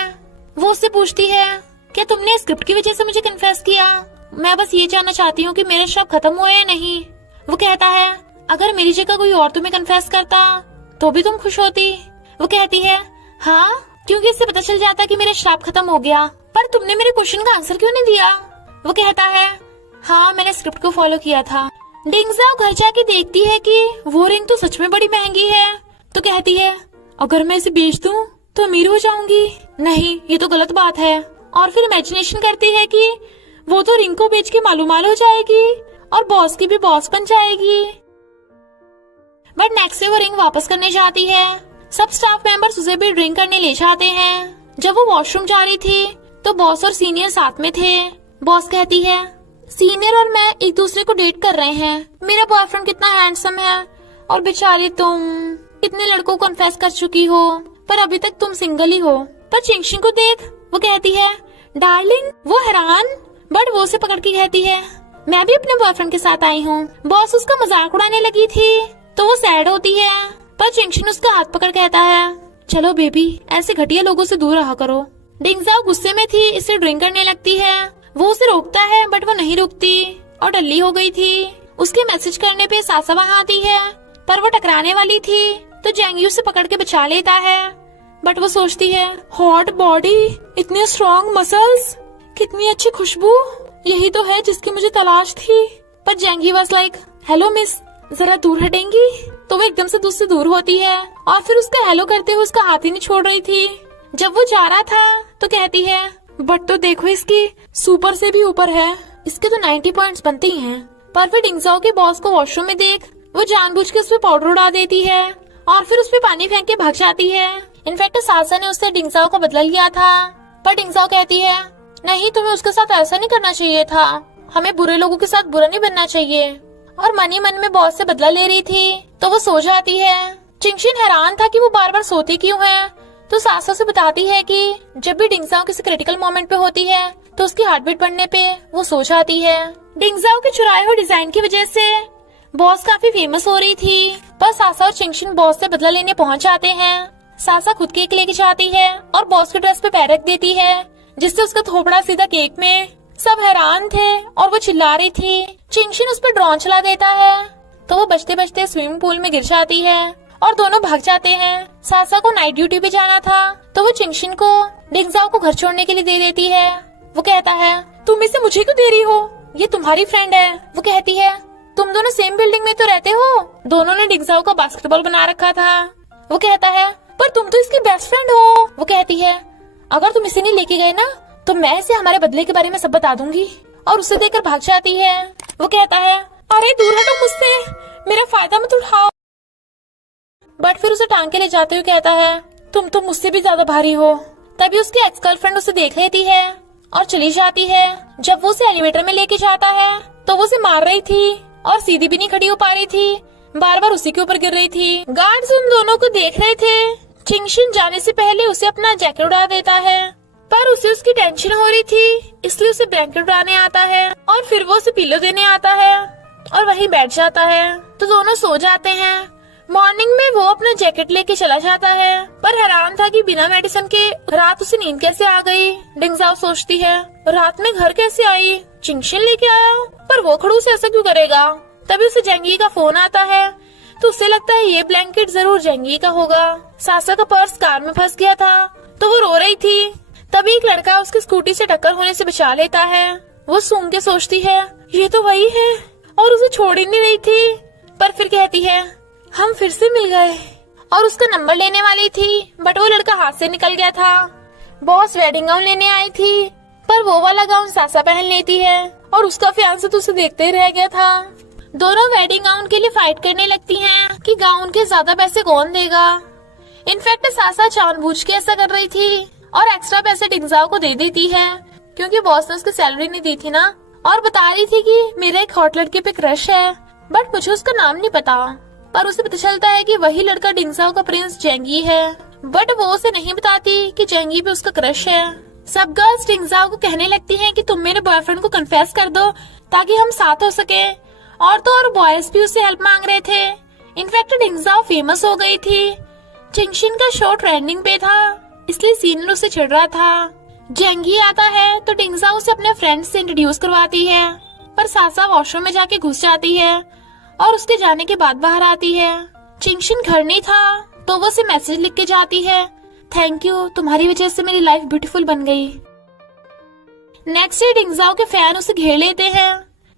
वो उससे पूछती है, क्या तुमने स्क्रिप्ट की वजह से मुझे कन्फेस किया? मैं बस ये जानना चाहती हूँ कि मेरे श्राप खत्म हुए या नहीं। वो कहता है, अगर मेरी जगह कोई और तुम्हें कन्फेस करता तो भी तुम खुश होती? वो कहती है, हाँ, क्योंकि इससे पता चल जाता कि मेरा श्राप खत्म हो गया। पर तुमने मेरे क्वेश्चन का आंसर क्यों नहीं दिया? वो कहता है, हाँ, मैंने स्क्रिप्ट को फॉलो किया था। डिंगजाओ घर जाके देखती है कि वो रिंग तो सच में बड़ी महंगी है। तो कहती है, अगर मैं इसे बेच दूं तो अमीर हो जाऊंगी। नहीं, ये तो गलत बात है। और फिर इमेजिनेशन करती है कि वो तो रिंग को बेच के मालूमाल हो जाएगी और बॉस की भी बॉस बन जाएगी। बट नेक्स्ट डे वो रिंग वापस करने जाती है। सब स्टाफ मेंबर्स उसे भी ड्रिंक करने ले जाते हैं। जब वो वॉशरूम जा रही थी तो बॉस और सीनियर साथ में थे। बॉस कहती है, सीनियर और मैं एक दूसरे को डेट कर रहे हैं। मेरा बॉयफ्रेंड कितना हैंडसम है और बेचारी तुम कितने लड़कों को कन्फेस कर चुकी हो, पर अभी तक तुम सिंगल ही हो। पर चिंगशिन को देख। वो कहती है, डार्लिंग। वो हैरान, बट वो उसे पकड़ के कहती है, मैं भी अपने बॉयफ्रेंड के साथ आई हूँ। बॉस उसका मजाक उड़ाने लगी थी तो वो सैड होती है, पर चिंगशिन उसका हाथ पकड़ कहता है, चलो बेबी, ऐसे घटिया लोगों से दूर रहा करो। डिंगजाओ गुस्से में थी, इससे ड्रिंक करने लगती है। वो उसे रोकता है बट वो नहीं रुकती और डल्ली हो गई थी। उसके मैसेज करने पे सासा वहाँ आती है, पर वो टकराने वाली थी तो जेंगी उसे पकड़ के बचा लेता है। बट वो सोचती है, हॉट बॉडी, इतने स्ट्रॉन्ग मसल्स, कितनी अच्छी खुशबू, यही तो है जिसकी मुझे तलाश थी। पर जेंगी वाज लाइक, हेलो मिस, जरा दूर हटेंगी? तो वो एकदम से दूर दूर होती है और फिर उसका हेलो करते हुए उसका हाथ ही नहीं छोड़ रही थी। जब वो जा रहा था तो कहती है, बट तो देखो, इसकी सुपर से भी ऊपर है, इसके तो 90 पॉइंट्स बनते ही हैं। पर फिर डिंगजाओ के बॉस को वॉशरूम में देख वो जानबूझ के उस पे पाउडर उड़ा देती है और फिर उस पे पानी फेंक के भाग जाती है। इनफैक्ट सासा ने उससे डिंगजाओ का बदला लिया था, पर डिंगजाओ कहती है, नहीं, तुम्हें उसके साथ ऐसा नहीं करना चाहिए था, हमें बुरे लोगों के साथ बुरा नहीं बनना चाहिए। और मन ही मन में बॉस से बदला ले रही थी तो वो सो जाती है। चिंगशिन हैरान था कि वो बार बार सोती क्यों है, तो सासा से बताती है कि जब भी डिंगजाओ किसी क्रिटिकल मोमेंट पे होती है तो उसकी हार्ट बीट बढ़ने पे वो सो जाती है। डिंगजाओ के चुराए हुए डिजाइन की वजह से बॉस काफी फेमस हो रही थी, पर सासा और चिंगशिन बॉस से बदला लेने पहुंच जाते हैं। सासा खुद केक लेके जाती है और बॉस के ड्रेस पे पैर रख देती है, जिससे उसका थोपड़ा सीधा केक में। सब हैरान थे और वो चिल्ला रही थी। चिंगशिन उस पर ड्रोन चला देता है तो वो बचते बचते स्विमिंग पूल में गिर जाती है और दोनों भाग जाते हैं। सासा को नाइट ड्यूटी पे जाना था तो वो चिंगशिन को डिंगजाओ को घर छोड़ने के लिए दे देती है। वो कहता है, तुम इसे मुझे क्यों दे रही हो, ये तुम्हारी फ्रेंड है। वो कहती है, तुम दोनों सेम बिल्डिंग में तो रहते हो। दोनों ने डिंगजाओ का बास्केटबॉल बना रखा था। वो कहता है, पर तुम तो इसकी बेस्ट फ्रेंड हो। वो कहती है, अगर तुम इसे नहीं लेके गए ना तो मैं इसे हमारे बदले के बारे में सब बता दूंगी, और उसे देकर भाग जाती है। वो कहता है, अरे दूर हटो मुझसे, मेरा फायदा मत उठाओ। बट फिर उसे टांग के ले जाते हुए कहता है, तुम तो मुझसे भी ज्यादा भारी हो। तभी उसकी एक्स गर्लफ्रेंड उसे देख लेती है और चली जाती है। जब वो उसे एलिवेटर में लेके जाता है तो वो उसे मार रही थी और सीधी भी नहीं खड़ी हो पा रही थी, बार बार उसी के ऊपर गिर रही थी। गार्ड्स उन दोनों को देख रहे थे। चिंगशिन जाने से पहले उसे अपना जैकेट उड़ा देता है, पर उसे उसकी टेंशन हो रही थी, इसलिए उसे ब्लैंकेट उड़ाने आता है और फिर वो उसे पिलो देने आता है और वहीं बैठ जाता है। तो दोनों सो जाते हैं। मॉर्निंग में वो अपना जैकेट लेके चला जाता है, पर हैरान था कि बिना मेडिसिन के रात उसे नींद कैसे आ गई। डिंगजाओ सोचती है, रात में घर कैसे आई, चिंगशिन लेके आया, पर वो खड़ूस ऐसा क्यों करेगा। तभी उसे जेंगी का फोन आता है तो उसे लगता है ये ब्लैंकेट जरूर जेंगी का होगा। सासा का पर्स कार में फंस गया था तो वो रो रही थी। तभी एक लड़का उसकी स्कूटी से टक्कर होने से बचा लेता है। वो सूंघ के सोचती है, ये तो वही है, और उसे छोड़ ही नहीं रही थी। पर फिर कहती है, हम फिर से मिल गए, और उसका नंबर लेने वाली थी, बट वो लड़का हाथ से निकल गया था। बॉस वेडिंग गाउन लेने आई थी, पर वो वाला गाउन सासा पहन लेती है और उसका फियांसे तो उसे देखते ही रह गया था। दोनों वेडिंग गाउन के लिए फाइट करने लगती हैं कि गाउन के ज्यादा पैसे कौन देगा। इनफैक्ट सासा जानबूझ के ऐसा कर रही थी और एक्स्ट्रा पैसे डिंगजाओ को दे देती है, क्योंकि बॉस ने उसकी सैलरी नहीं दी थी ना, और बता रही थी कि मेरा एक हॉट लड़के पे क्रश है, बट मुझे उसका नाम नहीं पता। पर उसे पता चलता है कि वही लड़का डिंगजाओ का प्रिंस जेंगी है, बट वो उसे नहीं बताती कि जेंगी भी उसका क्रश है। सब गर्ल्स डिंगजाओ को कहने लगती हैं कि तुम मेरे बॉयफ्रेंड को कन्फेस कर दो ताकि हम साथ हो सके और तो और बॉयज भी उससे हेल्प मांग रहे थे। इनफैक्ट डिंगजाओ फेमस हो गई थी। चिंगशिन का शो ट्रेंडिंग पे था, इसलिए सीनियर उससे चिढ़ रहा था। जेंगी आता है तो डिंगजाओ उसे अपने फ्रेंड्स से इंट्रोड्यूस करवाती है, पर सासा वॉशरूम में जाके घुस जाती है और उसके जाने के बाद बाहर आती है। चिंगशिन घर नहीं था तो वो उसे मैसेज लिख के जाती है, थैंक यू, तुम्हारी वजह से मेरी लाइफ ब्यूटीफुल बन गई। नेक्स्ट डे डिंगजाओ के फैन उसे घेर लेते हैं।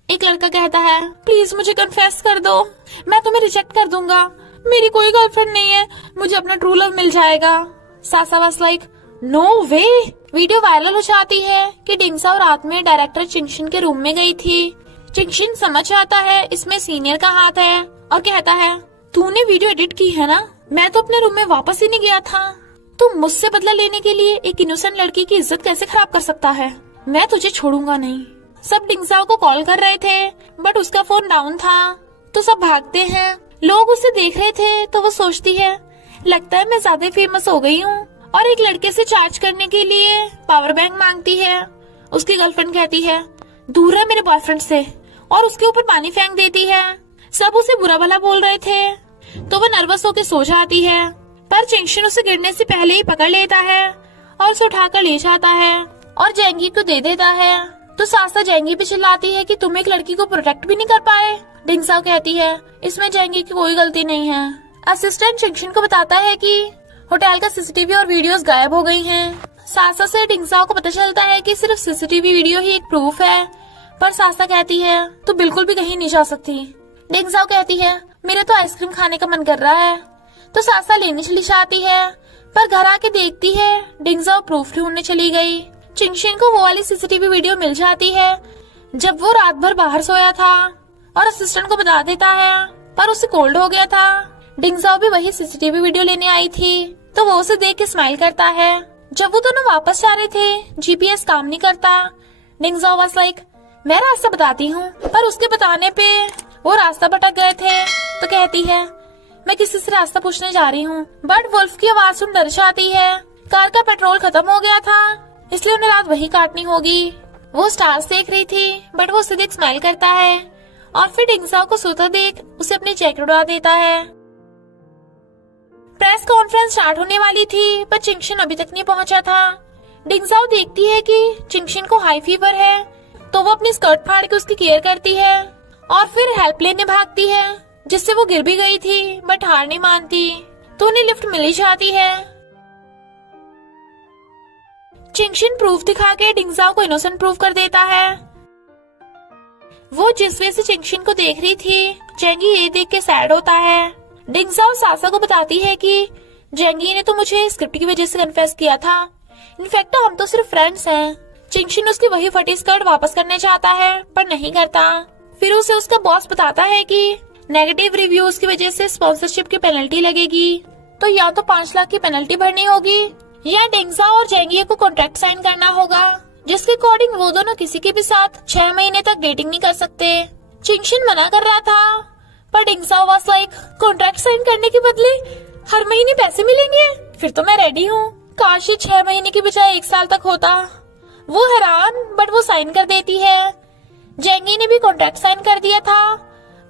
एक लड़का कहता है, प्लीज मुझे कन्फेस कर दो, मैं तुम्हें रिजेक्ट कर दूंगा, मेरी कोई गर्लफ्रेंड नहीं है, मुझे अपना ट्रू लव मिल जाएगा। सासा was like, no way. Video viral हो जाती है कि डिंगजाओ रात में डायरेक्टर चिंगशिन के रूम में गई थी। चिंगशिन समझ आता है इसमें सीनियर का हाथ है और कहता है, तूने वीडियो एडिट की है ना, मैं तो अपने रूम में वापस ही नहीं गया था। तू मुझसे बदला लेने के लिए एक इनोसेंट लड़की की इज्जत कैसे खराब कर सकता है, मैं तुझे छोड़ूंगा नहीं। सब डिंगजाओ को कॉल कर रहे थे बट उसका फोन डाउन था, तो सब भागते हैं। लोग उसे देख रहे थे तो वो सोचती है, लगता है मैं ज्यादा फेमस हो गई हूँ, और एक लड़के से चार्ज करने के लिए पावर बैंक मांगती है। उसकी गर्लफ्रेंड कहती है, दूर है मेरे बॉयफ्रेंड से, और उसके ऊपर पानी फेंक देती है। सब उसे बुरा भला बोल रहे थे तो वो नर्वस होकर सो जाती है, पर चिंगशिन उसे गिरने से पहले ही पकड़ लेता है और उसे उठाकर ले जाता है और जेंगी को दे देता है। तो सासा जेंगी पे चिल्लाती है कि तुम एक लड़की को प्रोटेक्ट भी नहीं कर पाए। डिंगजाओ कहती है, इसमें जेंगी की कोई गलती नहीं है। असिस्टेंट चिंगशिन को बताता है कि होटल का सीसीटीवी और वीडियोस गायब हो गई हैं। सासा से डिंगजाओ को पता चलता है कि सिर्फ सीसीटीवी वीडियो ही एक प्रूफ है, पर सासा कहती है, तू बिल्कुल भी कहीं नहीं जा सकती। डिंगजाओ कहती है, मेरा तो आइसक्रीम खाने का मन कर रहा है। तो सासा लेने चली जाती है, पर घर आके देखती है डिंगजाओ प्रूफ ढूंढने चली गई। चिंगशिन को वो वाली सीसीटीवी वीडियो मिल जाती है जब वो रात भर बाहर सोया था, और असिस्टेंट को बता देता है, पर उसे कोल्ड हो गया था। डिंगजाओ भी वही सीसीटीवी वीडियो लेने आई थी, तो वो उसे देख के स्माइल करता है। जब वो दोनों वापस जा रहे थे, जीपीएस काम नहीं करता। डिंगजाओ वाज लाइक, मैं रास्ता बताती हूँ, पर उसके बताने पे वो रास्ता भटक गए थे। तो कहती है, मैं किसी से रास्ता पूछने जा रही हूँ, बट वुल्फ की आवाज सुन डर जाती है। कार का पेट्रोल खत्म हो गया था, इसलिए उन्हें रात वही काटनी होगी। वो स्टार्स देख रही थी, बट वो उसे देख स्माइल करता है, और फिर डिंगजाओ को सोता देख उसे अपनी जैकेट उड़ा देता है। प्रेस कॉन्फ्रेंस स्टार्ट होने वाली थी, पर चिंगशिन अभी तक नहीं पहुंचा था। डिंगजाओ देखती है कि चिंगशिन को हाई फीवर है, तो वो अपनी स्कर्ट फाड़ के उसकी केयर करती है और फिर हेल्प लेने भागती है, जिससे वो गिर भी गई थी बट हार नहीं मानती, तो उन्हें लिफ्ट मिल ही जाती है। चिंगशिन प्रूफ दिखा के डिंगजाओ को इनोसेंट प्रूफ कर देता है। वो जिस वे से चिंगशिन को देख रही थी, जेंगी ये देख के सैड होता है। डिंगजाओ सासा को बताती है कि जेंगी ने तो मुझे स्क्रिप्ट की वजह से कन्फेस किया था, इनफैक्ट हम तो सिर्फ फ्रेंड्स हैं। चिंगशिन उसकी वही फटी स्कर्ट वापस करने चाहता है, पर नहीं करता। फिर उसे उसका बॉस बताता है कि नेगेटिव रिव्यूज की वजह से स्पॉन्सरशिप की पेनल्टी लगेगी, तो या तो 5 लाख की पेनल्टी भरनी होगी, या डिंगजाओ और जेंगी को कॉन्ट्रैक्ट साइन करना होगा, जिसके अकॉर्डिंग वो दोनों किसी के भी साथ 6 महीने तक डेटिंग नहीं कर सकते। चिंगशिन मना कर रहा था, पर डिंगजाओ वाज लाइक, कॉन्ट्रैक्ट साइन करने के बदले हर महीने पैसे मिलेंगे, फिर तो मैं रेडी हूँ। काश ये 6 महीने की बजाय 1 साल तक होता। वो हैरान, बट वो साइन कर देती है। जेंगी ने भी कॉन्ट्रैक्ट साइन कर दिया था,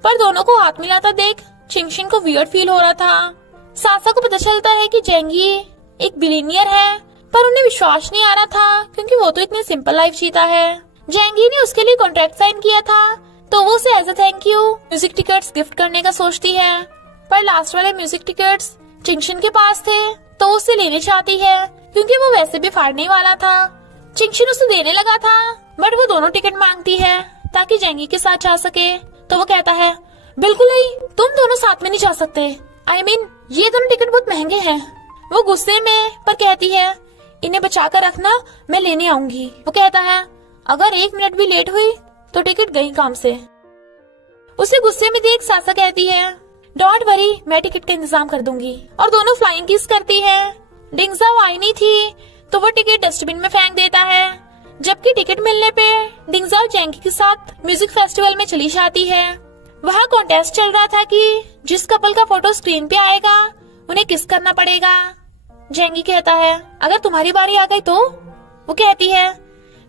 पर दोनों को हाथ मिलाता देख चिंगशिन को वियर्ड फील हो रहा था। सासा को पता चलता है कि जेंगी एक बिलियनियर है, पर उन्हें विश्वास नहीं आ रहा था क्योंकि वो तो इतनी सिंपल लाइफ जीता है। जेंगी ने उसके लिए कॉन्ट्रैक्ट साइन किया था, तो वो उसे as a thank you music tickets gift करने का सोचती है, पर लास्ट वाले म्यूजिक टिकट्स चिंगशिन के पास थे, तो उसे लेने चाहती है क्योंकि वो वैसे भी फाड़ने वाला था। चिंगशिन उसे देने लगा था, बट वो दोनों टिकट मांगती है ताकि जेंगी के साथ जा सके। तो वो कहता है, बिल्कुल नहीं, तुम दोनों साथ में नहीं जा सकते। I mean, ये दोनों टिकट बहुत महंगे हैं। वो गुस्से में, पर कहती है, इन्हें बचा कर रखना, मैं लेने आऊंगी। वो कहता है, अगर 1 मिनट भी लेट हुई तो टिकट गई काम से। उसे गुस्से में देख सासा कहती है, डोंट वरी, मैं टिकट का इंतजाम कर दूंगी, और दोनों फ्लाइंग किस करती है। डिंगजाओ आई नहीं थी, तो वो टिकट डस्टबिन में फेंक देता है, जबकि टिकट मिलने पे डिंगजाओ जेंगी के साथ म्यूजिक फेस्टिवल में चली जाती है। वहाँ कॉन्टेस्ट चल रहा था कि जिस कपल का फोटो स्क्रीन पे आएगा उन्हें किस करना पड़ेगा। जेंगी कहता है, अगर तुम्हारी बारी आ गई तो? वो कहती है,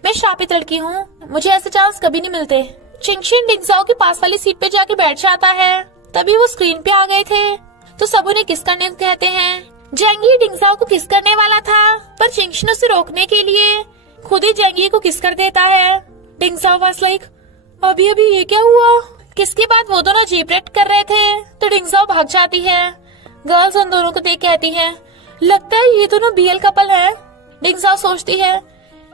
मैं शापित लड़की हूँ, मुझे ऐसे चांस कभी नहीं मिलते। चिंगशिन डिंगजाओ के पास वाली सीट पे जाके बैठ जाता है। तभी वो स्क्रीन पे आ गए थे तो सब उन्हें किस करने को कहते हैं। जेंगी डिंगजाओ को किस करने वाला था, पर चिंगशिन उसे रोकने के लिए खुद ही जेंगी को किस कर देता है। डिंगजाओ वाज लाइक, अभी अभी ये क्या हुआ? किसके बाद वो दोनों जीप रेड कर रहे थे तो डिंगजाओ भाग जाती है। गर्ल्स उन दोनों को देख कहती है, लगता है ये दोनों बीएल कपल है। डिंगजाओ सोचती है,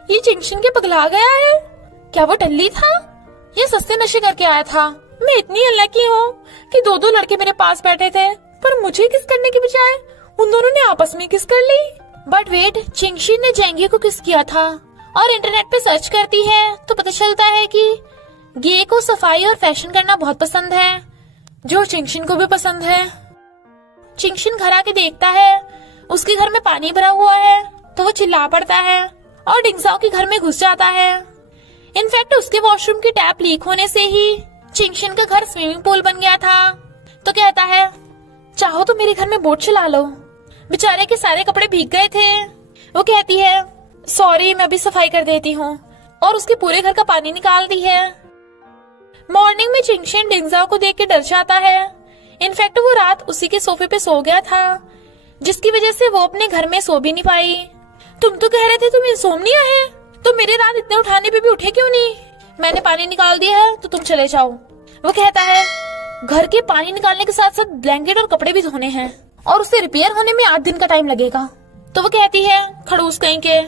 ये चिंगशिन के पगला गया है, क्या वो टल्ली था? ये सस्ते नशे करके आया था। मैं इतनी अनलकी हूँ कि दो दो लड़के मेरे पास बैठे थे, पर मुझे किस करने के बजाय उन दोनों ने आपस में किस कर ली। बट वेट, चिंगशिन ने जेंगी को किस किया था। और इंटरनेट पे सर्च करती है तो पता चलता है कि गे को सफाई और फैशन करना बहुत पसंद है, जो चिंगशिन को भी पसंद है। चिंगशिन घर आके देखता है उसके घर में पानी भरा हुआ है तो वो चिल्ला पड़ता है और डिंगजाओ के घर में घुस जाता है। इनफैक्ट उसके वॉशरूम की टैप लीक होने से ही चिंगशिन का घर स्विमिंग पूल बन गया था। तो कहता है, चाहो तो मेरे घर में बोट चला लो। बेचारे के सारे कपड़े भीग गए थे। वो कहती है, सॉरी मैं अभी सफाई कर देती हूँ, और उसके पूरे घर का पानी निकाल दी है। मॉर्निंग में चिंगशिन डिंगजाओ को देख के डर जाता है। इनफैक्ट वो रात उसी के सोफे पे सो गया था, जिसकी वजह से वो अपने घर में सो भी नहीं पाई। तुम तो कह रहे थे तुम इंसोम्निया है, तो मेरे रात इतने उठाने पे भी उठे क्यों नहीं? मैंने पानी निकाल दिया है तो तुम चले जाओ। वो कहता है, घर के पानी निकालने के साथ साथ ब्लैंकेट और कपड़े भी धोने हैं और उसे रिपेयर होने में 8 दिन का टाइम लगेगा। तो वो कहती है, खड़ूस कहीं के।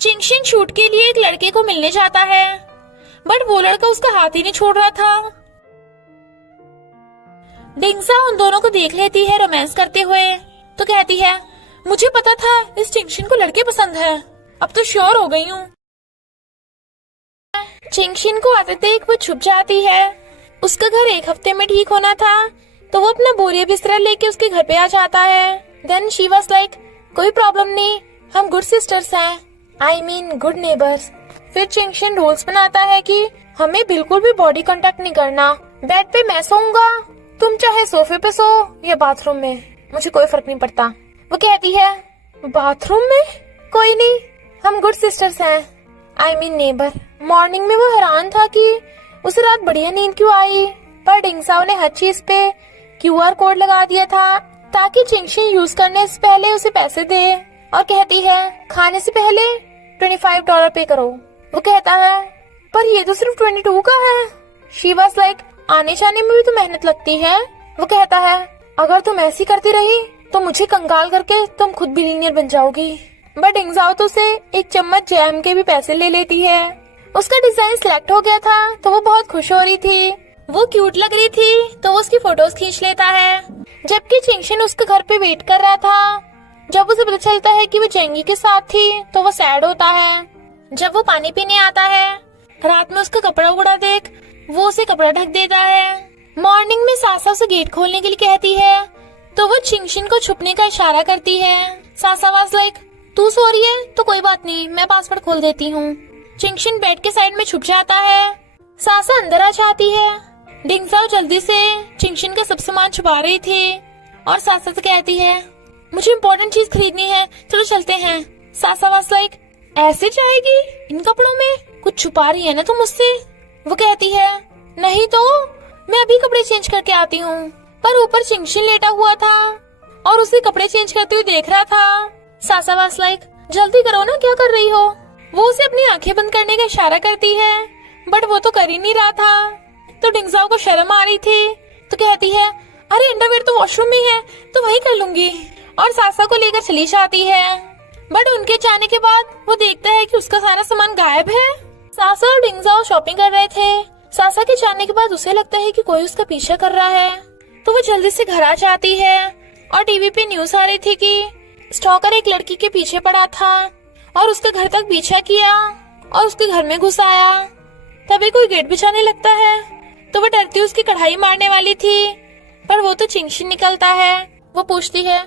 चिंगशिन शूट के लिए एक लड़के को मिलने जाता है, बट वो लड़का उसका हाथ ही नहीं छोड़ रहा था। डिंगजाओ उन दोनों को देख लेती है रोमांस करते हुए, तो कहती है, मुझे पता था इस चिंगशिन को लड़के पसंद है, अब तो श्योर हो गई हूँ। चिंगशिन को आते देख वो छुप जाती है। उसका घर 1 हफ्ते में ठीक होना था, तो वो अपना बोरिया बिस्तरा लेके उसके घर पे आ जाता है। देन शी वाज लाइक, कोई प्रॉब्लम नहीं, हम गुड सिस्टर्स हैं, आई मीन गुड नेबर्स। फिर चिंगशिन रूल्स बनाता है कि हमें बिल्कुल भी बॉडी कांटेक्ट नहीं करना। बेड पे मैं सोऊंगा, तुम चाहे सोफे पे सो या बाथरूम में, मुझे कोई फर्क नहीं पड़ता। वो कहती है, बाथरूम में? कोई नहीं, हम गुड सिस्टर्स हैं, आई मीन नेबर। मॉर्निंग में वो हैरान था कि उसे रात बढ़िया नींद क्यों आई, पर डिंगजाओ ने हर चीज पे QR कोड लगा दिया था ताकि चिंगशिन यूज करने से पहले उसे पैसे दे। और कहती है, खाने से पहले $25 पे करो। वो कहता है, पर ये तो सिर्फ 22 का है। शी वाज लाइक, आने जाने में भी तो मेहनत लगती है। वो कहता है, अगर तुम ऐसी करती रही तो मुझे कंगाल करके तुम खुद बिलियनियर बन जाओगी। बट डिंगजाओ तो उसे 1 चम्मच जैम के भी पैसे ले लेती है। उसका डिजाइन सिलेक्ट हो गया था तो वो बहुत खुश हो रही थी। वो क्यूट लग रही थी तो वो उसकी फोटोज खींच लेता है, जबकि चिंगशिन उसके घर पे वेट कर रहा था। जब उसे पता चलता है कि वो जेंगी के साथ थी तो वो सैड होता है। जब वो पानी पीने आता है, रात में उसका कपड़ा उड़ा देख वो उसे कपड़ा ढक देता है। मॉर्निंग में सासा उसे गेट खोलने के लिए कहती है तो वो चिंगशिन को छुपने का इशारा करती है। सासा वाज लाइक, तू सो रही है तो कोई बात नहीं, मैं पासवर्ड खोल देती हूँ। चिंगशिन बेड के साइड में छुप जाता है। सासा अंदर आ जाती है। डिंगजाओ जल्दी से चिंगशिन का सब सामान छुपा रही थी और सासा से कहती है, मुझे इम्पोर्टेंट चीज खरीदनी है, चलो चलते हैं। सासा वाज लाइक, ऐसे जाएगी इन कपड़ों में? कुछ छुपा रही है ना तुम मुझसे? वो कहती है, नहीं तो मैं अभी कपड़े चेंज करके आती हूँ। पर ऊपर चिंगशिन लेटा हुआ था और उसे कपड़े चेंज करते हुए देख रहा था। सासा वाज लाइक, जल्दी करो ना, क्या कर रही हो? वो उसे अपनी आंखें बंद करने का इशारा करती है, बट वो तो कर ही नहीं रहा था। तो डिंगजाओ को शर्म आ रही थी तो कहती है, अरे अंडरवेयर तो वॉशरूम में है, तो वही कर लूंगी। और सासा को लेकर चली जाती है। बट उनके जाने के बाद वो देखता है कि उसका सारा सामान गायब है। सासा और डिंगजाओ शॉपिंग कर रहे थे। सासा के जाने के बाद उसे लगता है कि कोई उसका पीछा कर रहा है, तो वो जल्दी से घर आ जाती है। और टीवी पे न्यूज आ रही थी कि स्टॉकर एक लड़की के पीछे पड़ा था और उसके घर तक पीछा किया और उसके घर में घुस आया। तभी कोई गेट बिछाने लगता है तो वो डरती उसकी कढ़ाई मारने वाली थी, पर वो तो चिंगशिन निकलता है। वो पूछती है,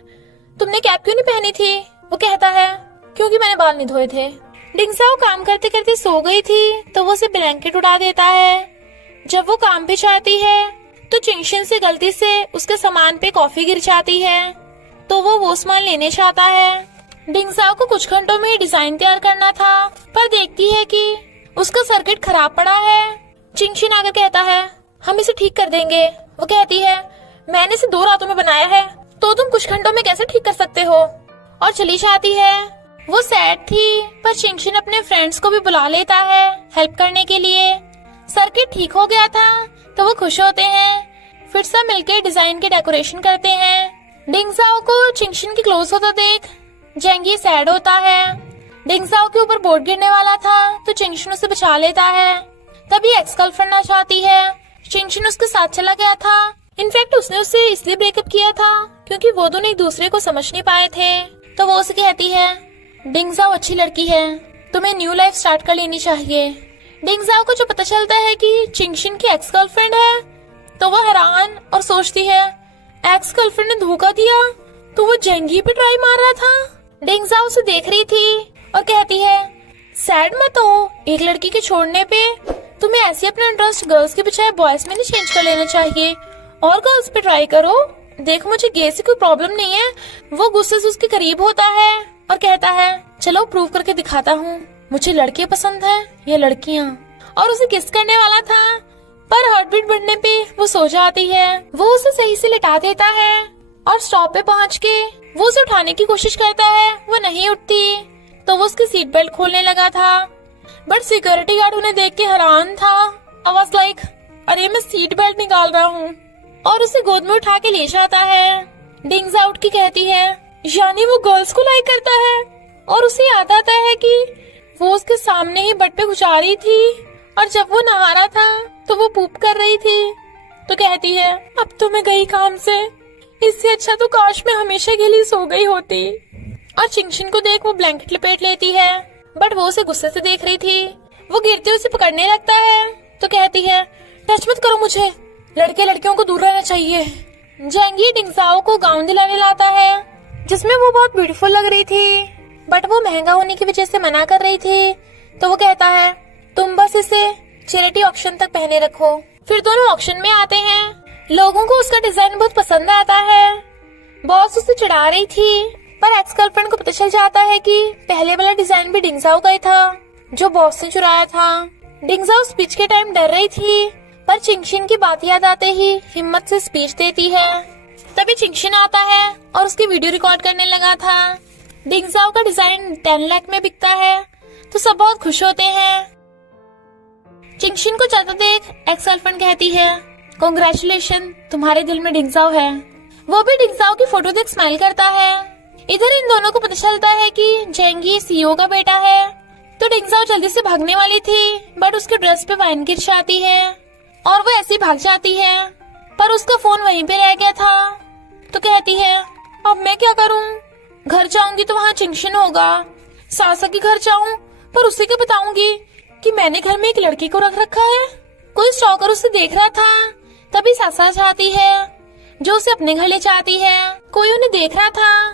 तुमने कैप क्यों नहीं पहनी थी? वो कहता है, क्योंकि मैंने बाल नहीं धोए थे। डिंगजाओ काम करते करते सो गई थी तो वो उसे ब्लैंकेट उड़ा देता है। जब वो काम पे जाती है तो चिंगशिन से गलती से उसके सामान पे कॉफी गिर जाती है, तो वो सामान लेने जाता है। डिंगजाओ को कुछ घंटों में ही डिजाइन तैयार करना था, पर देखती है कि उसका सर्किट खराब पड़ा है चिंगशिन आकर कहता है हम इसे ठीक कर देंगे। वो कहती है मैंने इसे 2 रातों में बनाया है, तो तुम कुछ घंटों में कैसे ठीक कर सकते हो, और चली जाती है। वो सैड थी, पर चिंगशिन अपने फ्रेंड्स को भी बुला लेता है हेल्प करने के लिए। सर्किट ठीक हो गया था तो वो खुश होते हैं, फिर सब मिलकर डिजाइन के डेकोरेशन करते हैं। डिंगजाओ को चिंगशिन की क्लोज होता देख जेंगी सैड होता है। डिंगजाओ के ऊपर बोर्ड गिरने वाला था तो चिंगशिन उसे बचा लेता है। तभी एक्स गर्लफ्रेंड आ जाती है। चिंगशिन उसके साथ चला गया था। इनफैक्ट उसने उससे इसलिए ब्रेकअप किया था क्योंकि वो दोनों एक दूसरे को समझ नहीं पाए थे। तो वो उसे कहती है डिंगजाओ अच्छी लड़की है, तुम्हें न्यू लाइफ स्टार्ट कर लेनी चाहिए। डिंगजाओ को जो पता चलता है कि चिंगशिन की एक्स गर्लफ्रेंड है तो वो हैरान और सोचती है एक्स गर्लफ्रेंड ने धोखा दिया तो वो जेंगी पे ट्राई मार रहा था। डिंगजाओ उसे देख रही थी और कहती है सैड मत हो, एक लड़की के छोड़ने पे तुम्हें ऐसे अपना इंटरेस्ट गर्ल्स के बजाय बॉयज में नहीं चेंज कर लेना चाहिए और गर्ल्स पे ट्राई करो। देख मुझे गे से कोई प्रॉब्लम नहीं है। वो गुस्से से उसके करीब होता है और कहता है चलो प्रूव करके दिखाता हूँ, मुझे लड़के पसंद है या लड़कियाँ। और उसे किस करने वाला था पर हार्ट बीट बढ़ने पे वो सो जाती है। वो उसे सही से लिटा देता है और स्टॉप पे पहुँच के वो उसे उठाने की कोशिश करता है, वो नहीं उठती तो वो उसकी सीट बेल्ट खोलने लगा था। बट सिक्योरिटी गार्ड उन्हें देख के हैरान था। आई वाज लाइक अरे मैं सीट बेल्ट निकाल रहा हूँ, और उसे गोद में उठा के ले जाता है। डिंगजाओ की कहती है यानी वो गर्ल्स को लाइक करता है, और उसे याद आता है कि वो उसके सामने ही बट पे गुजार रही थी और जब वो नहा रहा था तो वो पूप कर रही थी। तो कहती है अब तो मैं गई काम से, इससे अच्छा तो काश मैं हमेशा के लिए सो गई होती। और चिंगशिन को देख वो ब्लैंकेट लपेट लेती है, बट वो उसे गुस्से से देख रही थी। वो गिरते हुए उसे पकड़ने लगता है तो कहती है टच मत करो मुझे, लड़के लड़कियों को दूर रहना चाहिए। जेंगी डिंगजाओ को गाउन दिलाने लाता है जिसमें वो बहुत ब्यूटीफुल लग रही थी, बट वो महंगा होने की वजह से मना कर रही थी। तो वो कहता है तुम बस इसे चैरिटी ऑक्शन तक पहने रखो। फिर दोनों ऑक्शन में आते हैं। लोगों को उसका डिजाइन बहुत पसंद आता है। बॉस उसे चिढ़ा रही थी, पर एक्स गर्लफ्रेंड को पता चल जाता है कि पहले वाला डिजाइन भी डिंगजाओ का ही था जो बॉस ने चुराया था। डिंगजाओ स्पीच के टाइम डर रही थी, पर चिंगशिन की बात याद आते ही हिम्मत से स्पीच देती है। तभी चिंगशिन आता है और उसकी वीडियो रिकॉर्ड करने लगा था। डिंगजाओ का डिजाइन 10 लाख में बिकता है तो सब बहुत खुश होते हैं। चिंगशिन को जाता देख एक्स गर्लफ्रेंड कहती है कांग्रेचुलेशन, तुम्हारे दिल में डिंगजाओ है। वो भी डिंगजाओ की फोटो देख स्माइल करता है। इधर इन दोनों को पता चलता है कि जेंगी सीईओ का बेटा है। तो डिंगजाओ जल्दी से भागने वाली थी, बट उसके ड्रेस पे वाइन गिर जाती है और वो ऐसे ही भाग जाती है, पर उसका फोन वहीं पे रह गया था। तो कहती है अब मैं क्या करूं, घर जाऊंगी तो वहाँ चिंगशिन होगा, सासा के घर जाऊं पर उसे क्या बताऊंगी कि मैंने घर में एक लड़की को रख रखा है। कोई स्टॉकर उसे देख रहा था। तभी सासा जाती है जो उसे अपने घर ले जाती है। कोई उन्हें देख रहा था।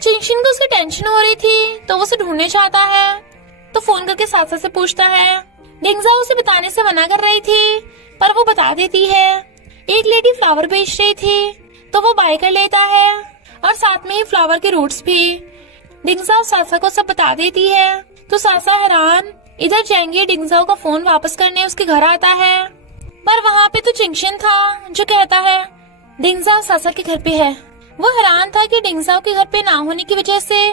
चिंगशिन को उसकी टेंशन हो रही थी तो वो उसे ढूंढने जाता है, तो फोन करके सासा से पूछता है। डिंगजाओ उसे बताने से मना कर रही थी, पर वो बता देती है। एक लेडी फ्लावर बेच रही थी तो वो बाय कर लेता है और साथ में ही फ्लावर के रूट्स भी। डिंगजाओ सासा को सब बता देती है तो सासा हैरान। इधर जेंगी डिंगजाओ का फोन वापस करने उसके घर आता है, पर वहाँ पे तो चिंगशिन था जो कहता है डिंगजाओ सासा के घर पे है। वो हैरान था कि डिंगजाओ के घर पे ना होने की वजह से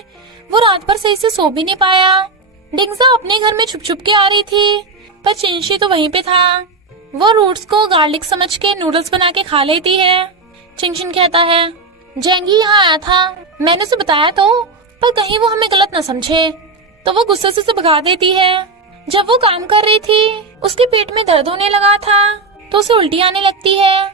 वो रात भर सही से सो भी नहीं पाया। डिंगजाओ अपने घर में छुप छुप के आ रही थी, पर चिंशी तो वहीं पे था। वो रूट्स को गार्लिक समझ के नूडल्स बना के खा लेती है। चिंगशिन कहता है जेंगी यहाँ आया था, मैंने उसे बताया तो, पर कहीं वो हमें गलत न समझे। तो वो गुस्से से उसे भगा देती है। जब वो काम कर रही थी उसके पेट में दर्द होने लगा था तो उसे उल्टी आने लगती है।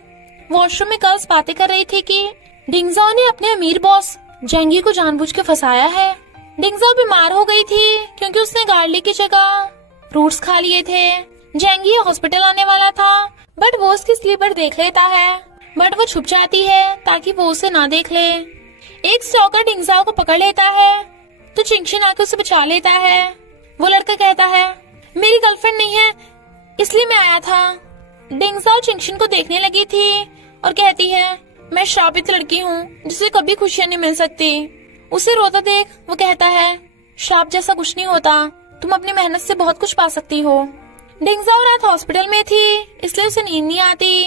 वॉशरूम में गर्ल्स बातें कर रही थी कि डिंगजाओ ने अपने अमीर बॉस जेंगी को जानबूझ के फंसाया है। डिंगजाओ बीमार हो गई थी क्योंकि उसने गार्लिक की जगह फ्रूट्स खा लिए थे। जेंगी हॉस्पिटल आने वाला था, बट वो उसकी स्लीपर देख लेता है, बट वो छुप जाती है ताकि वो उसे ना देख ले। एक स्टॉकर डिंगजाओ को पकड़ लेता है तो चिंगशिन आके उसे बचा लेता है। वो लड़का कहता है मेरी गर्लफ्रेंड नहीं है इसलिए मैं आया था। डिंगजाओ चिंगशिन को देखने लगी थी और कहती है मैं श्रापित लड़की हूँ जिसे कभी खुशियाँ नहीं मिल सकती। उसे रोता देख वो कहता है श्राप जैसा कुछ नहीं होता, तुम अपनी मेहनत से बहुत कुछ पा सकती हो। डिंगजाओ रात हॉस्पिटल में थी, इसलिए उसे नींद नहीं आती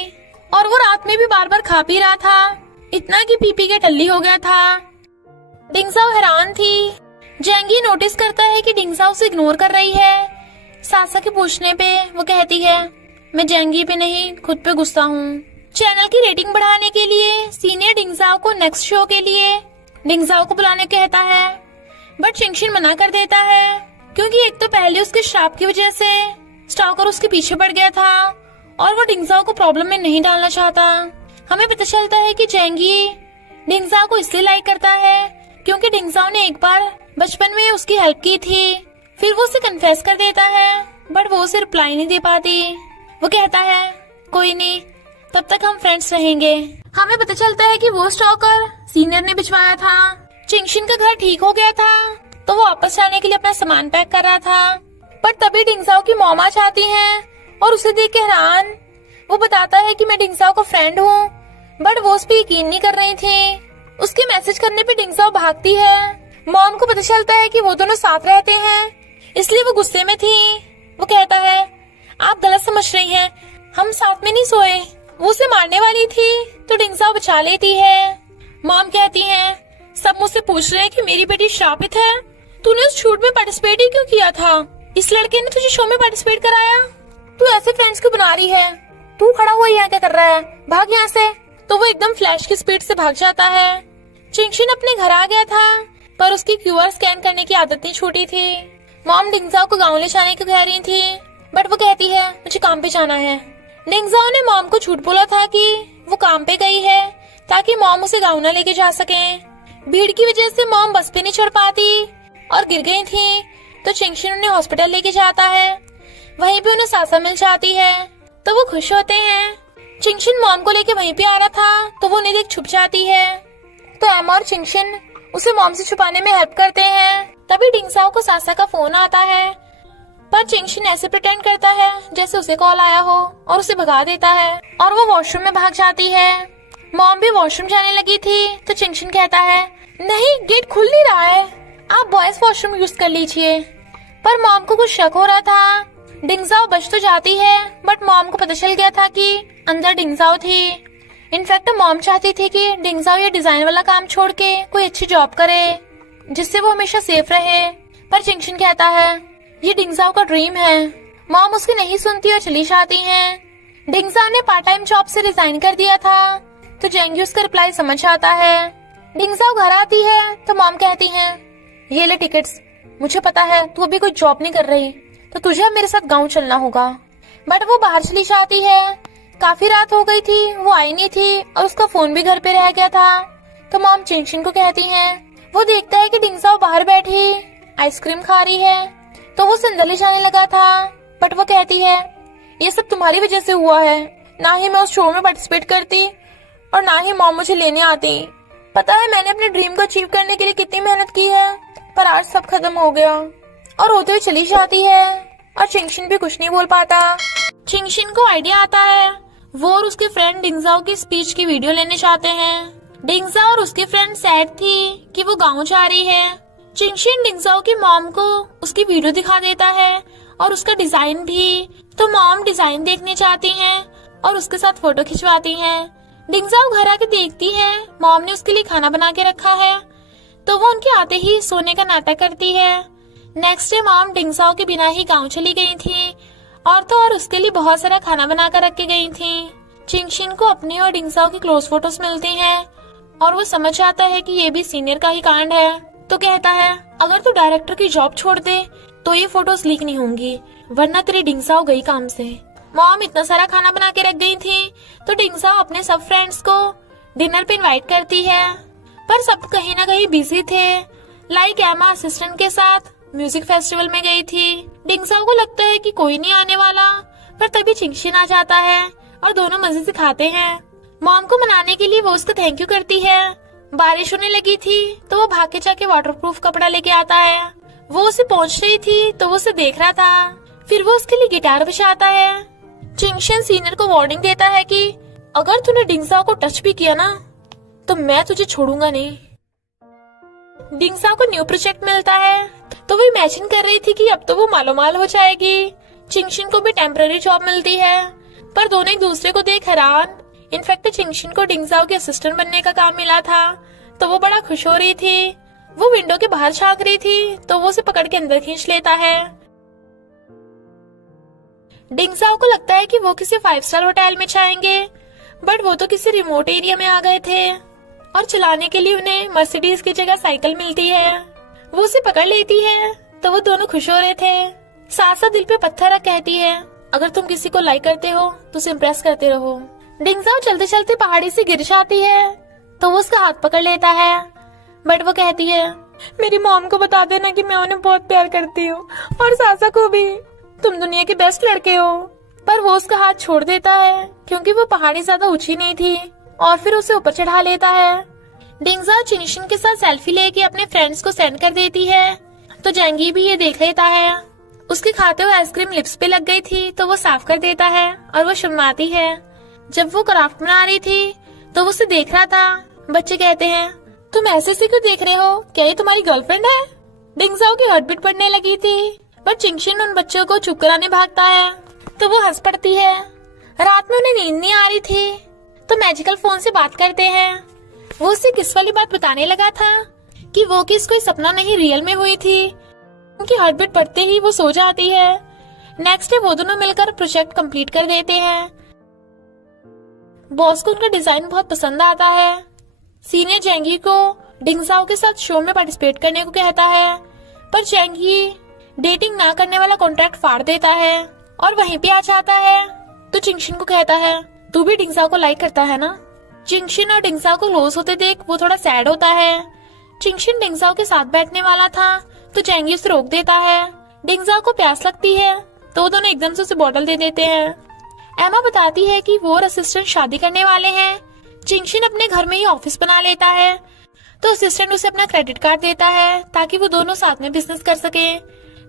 और वो रात में भी बार बार खा पी रहा था, इतना कि पी पी के टल्ली हो गया था। डिंगजाओ हैरान थी। जेंगी नोटिस करता है कि डिंगजाओ उसे इग्नोर कर रही है। सासा के पूछने पे वो कहती है, मैं जेंगी पे नहीं खुद पे गुस्सा हूँ। चैनल की रेटिंग बढ़ाने के लिए सीनियर डिंगजाओ को नेक्स्ट शो के लिए डिंगजाओ को बुलाने कहता है, बट चिंगशिन मना कर देता है क्योंकि एक तो पहले उसके श्राप की वजह से स्टॉकर उसके पीछे पड़ गया था और वो डिंगजाओ को प्रॉब्लम में नहीं डालना चाहता। हमें पता चलता है कि जेंगी डिंगजाओ को इसलिए लाइक करता है क्योंकि डिंगजाओ ने एक बार बचपन में उसकी हेल्प की थी। फिर वो उसे कन्फेस कर देता है, बट वो उसे रिप्लाई नहीं दे पाती। वो कहता है, कोई नहीं, तब तक हम फ्रेंड्स रहेंगे। हमें पता चलता है कि वो स्टॉकर सीनियर ने भिजवाया था। चिंगशिन का घर ठीक हो गया था तो वो वापस जाने के लिए अपना सामान पैक कर रहा था, पर तभी डिंगजाओ की मॉम आ जाती हैं और उसे देख के हैरान। वो बताता है कि मैं डिंगजाओ का फ्रेंड हूँ, बट वो उस पर यकीन नहीं कर रही थी। उसके मैसेज करने पे डिंगजाओ भागती है। मॉम को पता चलता है कि वो दोनों साथ रहते हैं, इसलिए वो गुस्से में थी। वो कहता है, आप गलत समझ रही हैं, हम साथ में नहीं सोए। वो उसे मारने वाली थी तो डिंगजाओ बचा लेती है। मॉम कहती है, सब मुझसे पूछ रहे हैं कि मेरी बेटी श्रापित है, तूने उस शूट में पार्टिसिपेट ही क्यों किया था? इस लड़के ने तुझे शो में पार्टिसिपेट कराया? तू ऐसे फ्रेंड्स क्यों बना रही है? तू खड़ा हुआ यहाँ क्या कर रहा है? भाग यहाँ से। तो वो एकदम फ्लैश की स्पीड से भाग जाता है। चिंगशिन अपने घर आ गया था, पर उसकी क्यूआर स्कैन करने की आदत नहीं छूटी थी। मॉम डिंगजाओ को गाँव ले जाने को कह रही थी, बट वो कहती है, मुझे काम पे जाना है। डिंगजाओ ने मॉम को झूठ बोला था कि वो काम पे गई है ताकि मॉम उसे गाँव न लेके जा सके। भीड़ की वजह से मॉम बस पे नहीं चढ़ पाती और गिर गई थी, तो चिंगशिन उन्हें हॉस्पिटल लेके जाता है। वहीं पे उन्हें सासा मिल जाती है तो वो खुश होते हैं। चिंगशिन मॉम को लेके वहीं पे आ रहा था तो वो उन्हें देख छुप जाती है, तो एम और चिंगशिन उसे मॉम से छुपाने में हेल्प करते हैं। तभी डिंगजाओ को सासा का फोन आता है, पर चिंगशिन ऐसे प्रिटेंड करता है जैसे उसे कॉल आया हो और उसे भगा देता है और वो वॉशरूम में भाग जाती है। मॉम भी वॉशरूम जाने लगी थी तो चिंगशिन कहता है, नहीं, गेट खुल नहीं रहा है, आप बॉयज वॉशरूम यूज कर लीजिए। पर मॉम को कुछ शक हो रहा था। डिंगजाओ बच तो जाती है, बट मॉम को पता चल गया था कि अंदर डिंगजाओ थी। इनफैक्ट मॉम चाहती थी कि डिंगजाओ ये डिजाइन वाला काम छोड़ के कोई अच्छी जॉब करे जिससे वो हमेशा सेफ रहे। पर चिंगशिन कहता है, ये डिंगजाओ का ड्रीम है। मॉम उसकी नहीं सुनती और चली जाती हैं। डिंगजाओ ने पार्ट टाइम जॉब से रिजाइन कर दिया था, तो जेंगी उसका रिप्लाई समझ आता है। डिंगजाओ घर आती है तो मॉम कहती है, ये ले टिकट्स, मुझे पता है तू अभी कोई जॉब नहीं कर रही, तो तुझे अब मेरे साथ गाँव चलना होगा। बट वो बाहर चली जाती है। काफी रात हो गई थी, वो आई नहीं थी और उसका फोन भी घर पे रह गया था। तो मॉम चिंगशिन को कहती है, वो देखता है कि डिंगजाओ बाहर बैठी आइसक्रीम खा रही है, तो वो उसे अंदर ले जाने लगा था। बट वो कहती है, ये सब तुम्हारी वजह से हुआ है, ना ही मैं उस शो में पार्टिसिपेट करती और ना ही मॉम मुझे लेने आती। पता है मैंने अपने ड्रीम को अचीव करने के लिए कितनी मेहनत की है, पर आज सब खत्म हो गया। और रोते हुए चली जाती है और चिंगशिन भी कुछ नहीं बोल पाता। चिंगशिन को आइडिया आता है, वो और उसके फ्रेंड डिंगजाओ की स्पीच की वीडियो लेने चाहते हैं। डिंगजाओ और उसके फ्रेंड सैड थी कि वो गाँव जा रही है। चिंगशिन डिंगजाओ की मॉम को उसकी वीडियो दिखा देता है और उसका डिजाइन भी, तो मॉम डिजाइन देखने चाहती हैं और उसके साथ फोटो खिंचवाती हैं। डिंगजाओ घर आके देखती है मॉम ने उसके लिए खाना बना के रखा है, तो वो उनके आते ही सोने का नाटक करती है। नेक्स्ट डे मॉम डिंगजाओ के बिना ही गाँव चली गई थी और तो और उसके लिए बहुत सारा खाना बना कर रख के गई थी। चिंगशिन को अपने और डिंगजाओ की क्लोज फोटोज मिलती हैं और वो समझ जाता है कि ये भी सीनियर का ही कांड है, तो कहता है, अगर तू डायरेक्टर की जॉब छोड़ दे तो ये फोटोज लीक नहीं होंगी, वरना तेरी डिंगजाओ गई काम से। मॉम इतना सारा खाना बना के रख गई थी, तो डिंगजाओ अपने सब फ्रेंड्स को डिनर पे इनवाइट करती है, पर सब कहीं ना कहीं बिजी थे। लाइक एमा असिस्टेंट के साथ म्यूजिक फेस्टिवल में गई थी। डिंगजाओ को लगता है कि कोई नहीं आने वाला, पर तभी चिंगशिन आ जाता है और दोनों मजे से खाते हैं। मॉम को मनाने के लिए वो उसको थैंक यू करती है। बारिश होने लगी थी तो वो भाग के जाके वाटरप्रूफ कपड़ा लेके आता है। वो उसे पहुंच रही थी तो वो उसे देख रहा था, फिर वो उसके लिए गिटार बजाता है। चिंगशिन सीनियर को वार्निंग देता है कि अगर तूने डिंगजाओ को टच भी किया ना तो मैं तुझे छोड़ूंगा नहीं। डिंगजाओ को न्यू प्रोजेक्ट मिलता है तो वो इमेजिन कर रही थी कि अब तो वो मालोमाल हो जाएगी, चिंगशिन को भी टेम्पररी जॉब मिलती है, पर दोनों एक दूसरे को देख हैरान। इनफैक्ट चिंगशिन को डिंगजाओ के असिस्टेंट बनने का काम मिला था, तो वो बड़ा खुश हो रही थी। वो विंडो के बाहर झांक रही थी, तो वो उसे पकड़ के अंदर खींच लेता है। डिंगजाओ को लगता है कि वो किसी 5 स्टार होटल में जाएंगे, बट वो तो किसी रिमोट एरिया में आ गए थे और चलाने के लिए उन्हें मर्सिडीज की जगह साइकिल मिलती है। वो उसे पकड़ लेती है, तो वो दोनों खुश हो रहे थे। साथ साथ दिल पे पत्थर रख कहती है, अगर तुम किसी को लाइक करते हो तो उसे इम्प्रेस करते रहो। डिंगजाओ चलते चलते पहाड़ी से गिर जाती है, तो वो उसका हाथ पकड़ लेता है, बट वो कहती है, मेरी मॉम को बता देना कि मैं उन्हें बहुत प्यार करती हूँ, और सासा को भी, तुम दुनिया के बेस्ट लड़के हो। पर वो उसका हाथ छोड़ देता है, क्योंकि वो पहाड़ी ज्यादा ऊंची नहीं थी, और फिर उसे ऊपर चढ़ा लेता है। डिंगजाओ चिंगशिन के साथ सेल्फी लेके अपने फ्रेंड्स को सेंड कर देती है, तो जेंगी भी ये देख लेता है। उसके खाते हुए आइसक्रीम लिप्स पे लग गई थी, तो वो साफ कर देता है और वो शर्माती है। जब वो क्राफ्ट बना रही थी, तो वो उसे देख रहा था। बच्चे कहते हैं, तुम ऐसे से क्यों देख रहे हो, क्या ये तुम्हारी गर्लफ्रेंड है? डिंगजाओ की हार्ट बीट बढ़ने लगी थी, पर चिंगशिन उन बच्चों को चुप कराने भागता है, तो वो हंस पड़ती है। रात में उन्हें नींद नहीं आ रही थी, तो मैजिकल फोन से बात करते हैं। वो उसे किस वाली बात बताने लगा था कि वो किस कोई सपना नहीं रियल में हुई थी। उनकी हार्ट बीट बढ़ते ही वो सो जाती है। नेक्स्ट डे वो दोनों मिलकर प्रोजेक्ट कंप्लीट कर देते हैं। बॉस को उनका डिजाइन बहुत पसंद आता है। सीनियर जेंगी को डिंगजाओ के साथ शो में पार्टिसिपेट करने को कहता है, पर जेंगी डेटिंग ना करने वाला कॉन्ट्रैक्ट फाड़ देता है और वहीं पे आ जाता है। तो चिंगशिन को कहता है, तू भी डिंगजाओ को लाइक करता है ना? चिंगशिन और डिंगजाओ को क्लोज होते देख वो थोड़ा सैड होता है। चिंगशिन डिंगजाओ के साथ बैठने वाला था, तो जेंगी उसे रोक देता है। डिंगजाओ को प्यास लगती है, तो वो दोनों एकदम से उसे बॉटल दे देते हैं। एमा बताती है कि वो और असिस्टेंट शादी करने वाले हैं। चिंगशिन अपने घर में ही ऑफिस बना लेता है, तो असिस्टेंट उसे अपना क्रेडिट कार्ड देता है ताकि वो दोनों साथ में बिजनेस कर सके।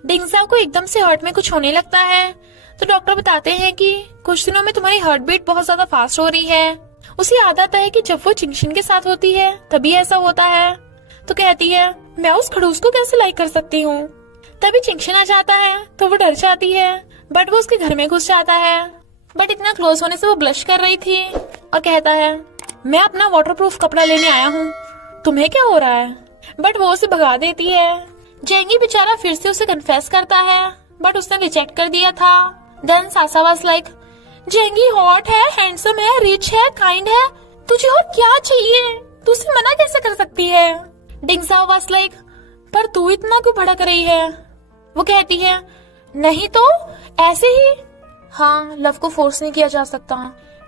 डिंगजाओ को एकदम से हार्ट में कुछ होने लगता है, तो डॉक्टर बताते हैं कि कुछ दिनों में तुम्हारी हार्ट बीट बहुत ज्यादा फास्ट हो रही है। उसे याद आता है कि जब वो चिंगशिन के साथ होती है तभी ऐसा होता है, तो कहती है, मैं उस खड़ूस को कैसे लाइक कर सकती हूँ। तभी चिंगशिन आ जाता है, तो वो डर जाती है, बट वो उसके घर में घुस जाता है। बट इतना क्लोज होने से वो ब्लश कर रही थी और कहता है, मैं अपना वाटरप्रूफ कपड़ा लेने आया हूँ, तुम्हें क्या हो रहा है? बट वो उसे भगा देती है। जेंगी बेचारा फिर से उसे कन्फेस करता है, बट उसने रिजेक्ट कर दिया था। Then Sasa was like, जेंगी hot है, हैंडसम है, रिच है, काइंड है, तुझे और क्या चाहिए? तू उसे मना कैसे कर सकती है? डिंगजाओ वाज लाइक, पर तू इतना क्यों भड़क रही है? वो कहती है, नहीं तो ऐसे ही। हाँ, लव को फोर्स नहीं किया जा सकता।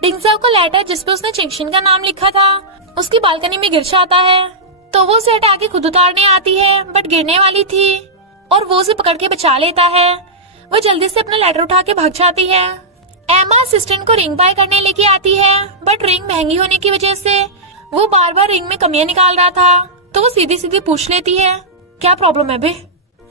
डिंगजाओ का लेटर जिसपे उसने चिंगशिन का नाम लिखा था उसकी बालकनी में गिर जाता है, तो वो उसे हटा के खुद उतारने आती है, बट गिरने वाली थी और वो उसे पकड़ के बचा लेता है। वो जल्दी से अपना लेटर उठा के भाग जाती है। एमा असिस्टेंट को रिंग बाय करने लेके आती है, बट रिंग महंगी होने की वजह से वो बार बार रिंग में कमियां निकाल रहा था, तो वो सीधी सीधी पूछ लेती है, क्या प्रॉब्लम है बे?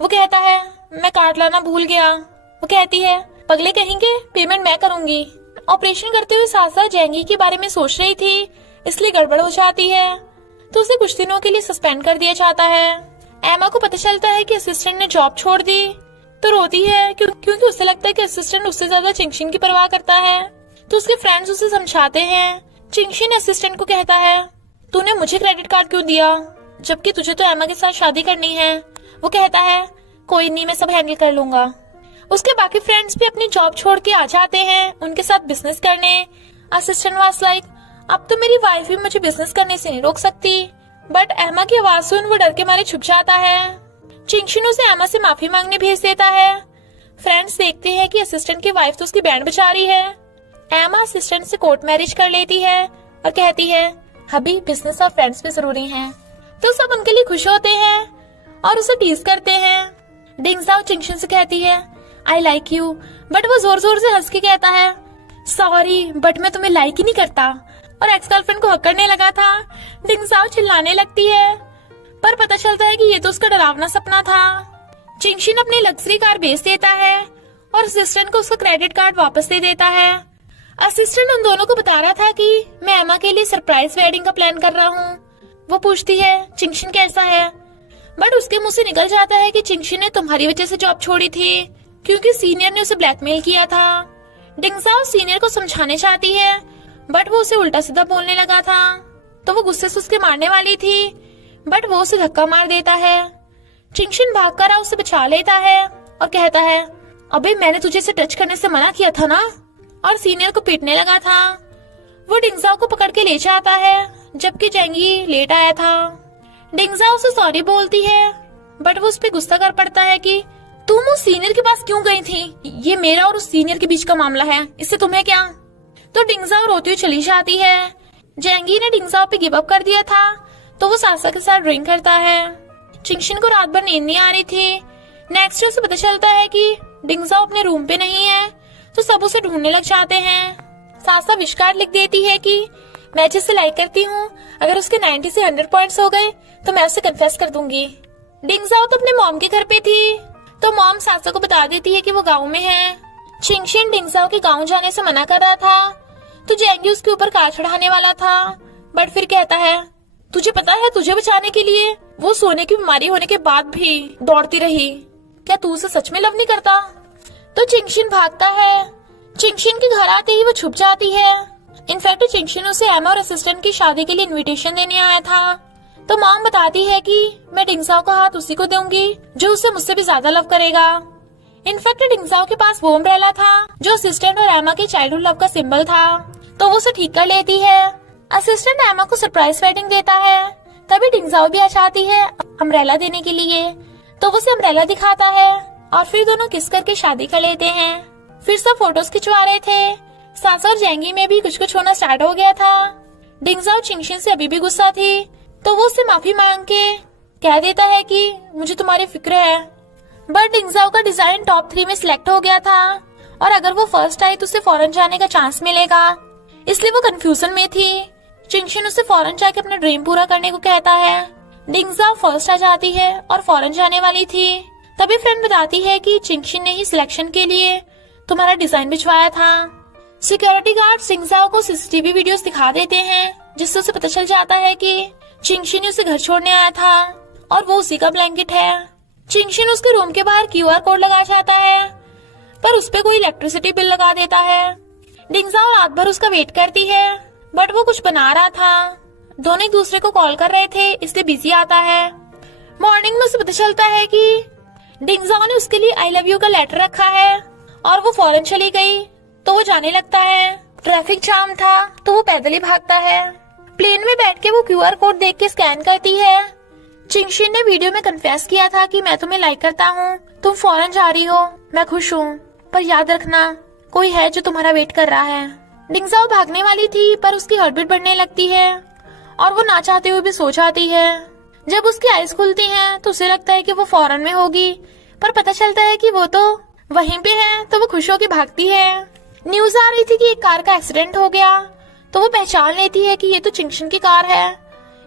वो कहता है, मैं कार्ड लाना भूल गया। वो कहती है, पगले कहेंगे, पेमेंट मैं करूंगी। ऑपरेशन करते हुए साथ साथ जेंगी के बारे में सोच रही थी, इसलिए गड़बड़ हो जाती है, तो उसे कुछ दिनों के लिए सस्पेंड कर दिया जाता है। एमा को पता चलता है कि असिस्टेंट ने जॉब छोड़ दी, तो रोती है क्योंकि उसे लगता है कि असिस्टेंट उससे ज्यादा चिंगशिन की परवाह करता है। तो उसके फ्रेंड्स उसे समझाते हैं। चिंगशिन असिस्टेंट को कहता है, तूने मुझे क्रेडिट कार्ड क्यों दिया, जबकि तुझे तो एमा के साथ शादी करनी है। वो कहता है, कोई नहीं, मैं सब हैंडल कर लूंगा। उसके बाकी फ्रेंड्स भी अपनी जॉब छोड़ के आ जाते हैं उनके साथ बिजनेस करने। असिस्टेंट वाज लाइक, अब तो मेरी वाइफ भी मुझे बिजनेस करने से नहीं रोक सकती, बट एमा की आवाज सुन वो डर के मारे छुप जाता है। चिंगशिन उसे एमा से माफी मांगने भेज देता है। फ्रेंड्स देखते हैं कि असिस्टेंट की वाइफ तो उसकी बैंड बचा रही है। एमा असिस्टेंट से कोर्ट मैरिज कर लेती है और कहती है, अभी बिजनेस और फ्रेंड्स भी जरूरी हैं। तो सब उनके लिए खुश होते हैं और उसे टीज करते हैं। डिंगजाओ चिंगशिन से कहती है, आई लाइक यू, बट वो जोर जोर से हंस के कहता है, सॉरी बट मैं तुम्हें लाइक ही नहीं करता, और एक्स गर्लफ्रेंड को हक करने लगा था। डिंगजाओ चिल्लाने लगती है, पर पता चलता है कि ये तो उसका डरावना सपना था। चिंगशिन अपनी लग्जरी कार बेच देता है और असिस्टेंट को उसका क्रेडिट कार्ड वापस दे देता है। असिस्टेंट उन दोनों को बता रहा था कि मैं एमा के लिए सरप्राइज वेडिंग का प्लान कर रहा हूँ। वो पूछती है, चिंगशिन कैसा है? बट उसके मुंह से निकल जाता है कि चिंगशिन ने तुम्हारी वजह से जॉब छोड़ी थी, क्योंकि सीनियर ने उसे ब्लैकमेल किया था। डिंगजाओ सीनियर को समझाने चाहती है, बट वो उसे उल्टा सीधा बोलने लगा था, तो वो गुस्से से उसके मारने वाली थी, बट वो उसे धक्का मार देता है। चिंगशिन भागकर उसे बचा लेता है और कहता है, अबे मैंने तुझे इसे टच करने से मना किया था ना, और सीनियर को पीटने लगा था। वो डिंगजाओ को पकड़ के ले जाता है, जबकि जेंगी लेट आया था। डिंगजाओ उसे सॉरी बोलती है, बट वो उस पर गुस्सा कर पड़ता है कि तुम उस सीनियर के पास क्यों गई थी, ये मेरा और उस सीनियर के बीच का मामला है, इससे तुम्हें क्या। तो डिंगजाओ रोती हुई चली जाती है। जेंगी ने डिंगजाओ पे गिव अप कर दिया था, तो वो सासा के साथ ड्रिंक करता है। चिंगशिन को रात भर नींद नहीं आ रही थी। नेक्स्ट डे उसे पता चलता है कि डिंगजाओ अपने रूम पे नहीं है, तो सब उसे ढूंढने लग जाते हैं। सासा विश कार्ड लिख देती है कि मैं जिससे लाइक करती हूँ, अगर उसके 90 से 100 पॉइंट्स हो गए तो मैं उसे कन्फेस कर दूंगी। डिंगजाओ तो अपने मॉम के घर पे थी, तो मॉम सासा को बता देती है कि वो गाँव में है। चिंगशिन डिंगजाओ के गाँव जाने से मना कर रहा था, तो जेंगी उसके ऊपर कार चढ़ाने वाला था, बट फिर कहता है, तुझे पता है तुझे बचाने के लिए वो सोने की बीमारी होने के बाद भी दौड़ती रही, क्या तू उसे सच में लव नहीं करता। तो चिंगशिन भागता है। चिंगशिन के घर आते ही वो छुप जाती है। इनफैक्ट चिंगशिन उसे एमा और असिस्टेंट की शादी के लिए इनविटेशन देने आया था। तो मॉम बताती है कि मैं डिंगजाओ का हाथ उसी को दूंगी जो उसे मुझसे भी ज्यादा लव करेगा। इनफैक्ट डिंगजाओ के पास वो अम्ब्रेला था जो असिस्टेंट और एमा के चाइल्डहुड लव का सिंबल था, तो वो उसे ठीक कर लेती है। असिस्टेंट एमा को सरप्राइज वेडिंग देता है, तभी डिंगजाओ भी आ जाती है अम्ब्रेला देने के लिए, तो वो उसे अम्ब्रेला दिखाता है और फिर दोनों किस करके शादी कर लेते हैं। फिर सब फोटोज खिंचवा रहे थे। सासा और जेंगी में भी कुछ कुछ होना स्टार्ट हो गया था। डिंगजाओ चिंगशिन से अभी भी गुस्सा थी, तो वो उससे माफी मांग के कह देता है कि मुझे तुम्हारी फिक्र है। बट डिंगजाओ का डिजाइन टॉप 3 में सिलेक्ट हो गया था, और अगर वो फर्स्ट आई तो उसे फॉरेन जाने का चांस मिलेगा, इसलिए वो कंफ्यूजन में थी। चिंगशिन उसे फॉरेन जाके अपना ड्रीम पूरा करने को कहता है। डिंगजाओ फर्स्ट आ जाती है और फॉरेन जाने वाली थी, तभी फ्रेंड बताती है कि चिंगशिन ने ही सिलेक्शन के लिए तुम्हारा डिजाइन भिजवाया था। सिक्योरिटी गार्ड डिंगजाओ को सीसीटीवी वीडियोस दिखा देते हैं, जिससे उसे पता चल जाता है कि चिंगशिन ने उसे घर छोड़ने आया था और वो उसी का ब्लैंकेट है। चिंगशिन उसके रूम के बाहर QR कोड लगा जाता है, पर उस पे कोई इलेक्ट्रिसिटी बिल लगा देता है। डिंगजाओ रात भर उसका वेट करती है, बट वो कुछ बना रहा था। दोनों एक दूसरे को कॉल कर रहे थे, इसलिए बिजी आता है। मॉर्निंग में उसे पता चलता है कि डिंगजाओ ने उसके लिए आई लव यू का लेटर रखा है और वो फॉरेन चली गई, तो वो जाने लगता है। ट्रैफिक जाम था, तो वो पैदल ही भागता है। प्लेन में बैठ के वो QR कोड देख के स्कैन करती है। चिंगशिन ने वीडियो में कन्फेस किया था कि मैं तुम्हें लाइक करता हूँ, तुम फॉरेन जा रही हो, मैं खुश हूँ, पर याद रखना कोई है जो तुम्हारा वेट कर रहा है। डिंगजाओ भागने वाली थी, पर उसकी हार्टबीट बढ़ने लगती है और वो ना चाहते हुए भी सो जाती है। जब उसकी आईज खुलती हैं, तो उसे लगता है कि वो फॉरेन में होगी, पर पता चलता है कि वो तो वहीं पे है, तो वो खुश होकर भागती है। न्यूज आ रही थी कि एक कार का एक्सीडेंट हो गया, तो वो पहचान लेती है कि ये तो चिंगशिन की कार है,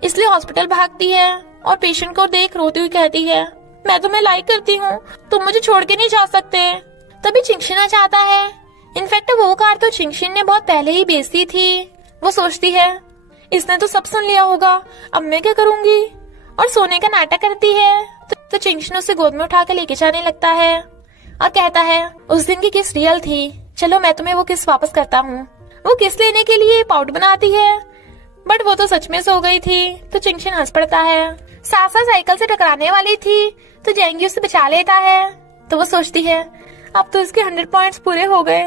इसलिए हॉस्पिटल भागती है और पेशेंट को देख रोती हुई कहती है, मैं तुम्हें लाइक करती हूँ, तुम मुझे छोड़ के नहीं जा सकते। तभी चिंगशिन आ जाता है। इनफैक्ट वो कार तो चिंगशिन ने बहुत पहले ही बेच दी थी। वो सोचती है इसने तो सब सुन लिया होगा, अब मैं क्या करूंगी, और सोने का नाटक करती है। तो चिंगशिन उसे गोद में उठा के लेके जाने लगता है और कहता है, उस दिन की किस रियल थी, चलो मैं तुम्हें वो किस वापस करता हूँ। वो किस लेने के लिए पाउडर बनाती है, बट वो तो सच में सो गई थी। तो चिंगशिन हंस पड़ता है। सासा साइकिल से टकराने वाली थी, तो जेंगी उसे बचा लेता है। तो वो सोचती है अब तो इसके 100 पॉइंट्स पूरे हो गए।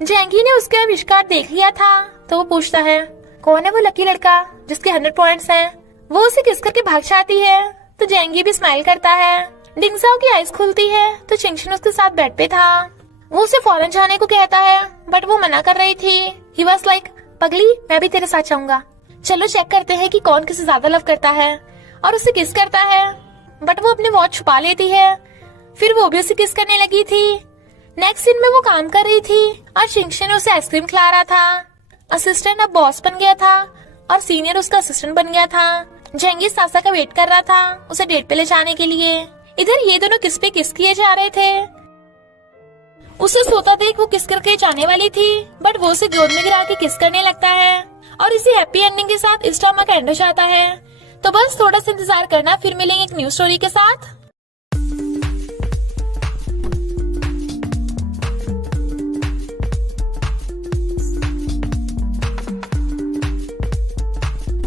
जेंगी ने उसके आविष्कार देख लिया था, तो वो पूछता है, कौन है वो लकी लड़का जिसके 100 पॉइंट्स हैं। वो उसे किस करके भाग जाती है, तो जेंगी भी स्माइल करता है। डिंगजाओ की आईज खुलती है, तो चिंगशिन उसके साथ बेड पे था। वो उसे फॉरेन जाने को कहता है, बट वो मना कर रही थी। ही वाज लाइक, पगली मैं भी तेरे साथ जाऊंगा, चलो चेक करते हैं कि कौन किसे ज्यादा लव करता है, और उसे किस करता है। बट वो अपनी वॉच छुपा लेती है, फिर वो भी उसे किस करने लगी थी। नेक्स्ट सीन में वो काम कर रही थी और चिंगशिन उसे आइसक्रीम खिला रहा था। असिस्टेंट अब बॉस बन गया था और सीनियर उसका असिस्टेंट बन गया था। जेंगी सासा का वेट कर रहा था उसे डेट पे ले जाने के लिए। इधर ये दोनों किस पे किस किए जा रहे थे। उसे सोता देख वो किस करके जाने वाली थी, बट वो उसे गोद में गिरा के किस करने लगता है और इसी हैप्पी एंडिंग के साथ इस ड्रामा का एंड हो जाता है। तो बस थोड़ा सा इंतजार करना, फिर मिलेंगे एक न्यू स्टोरी के साथ।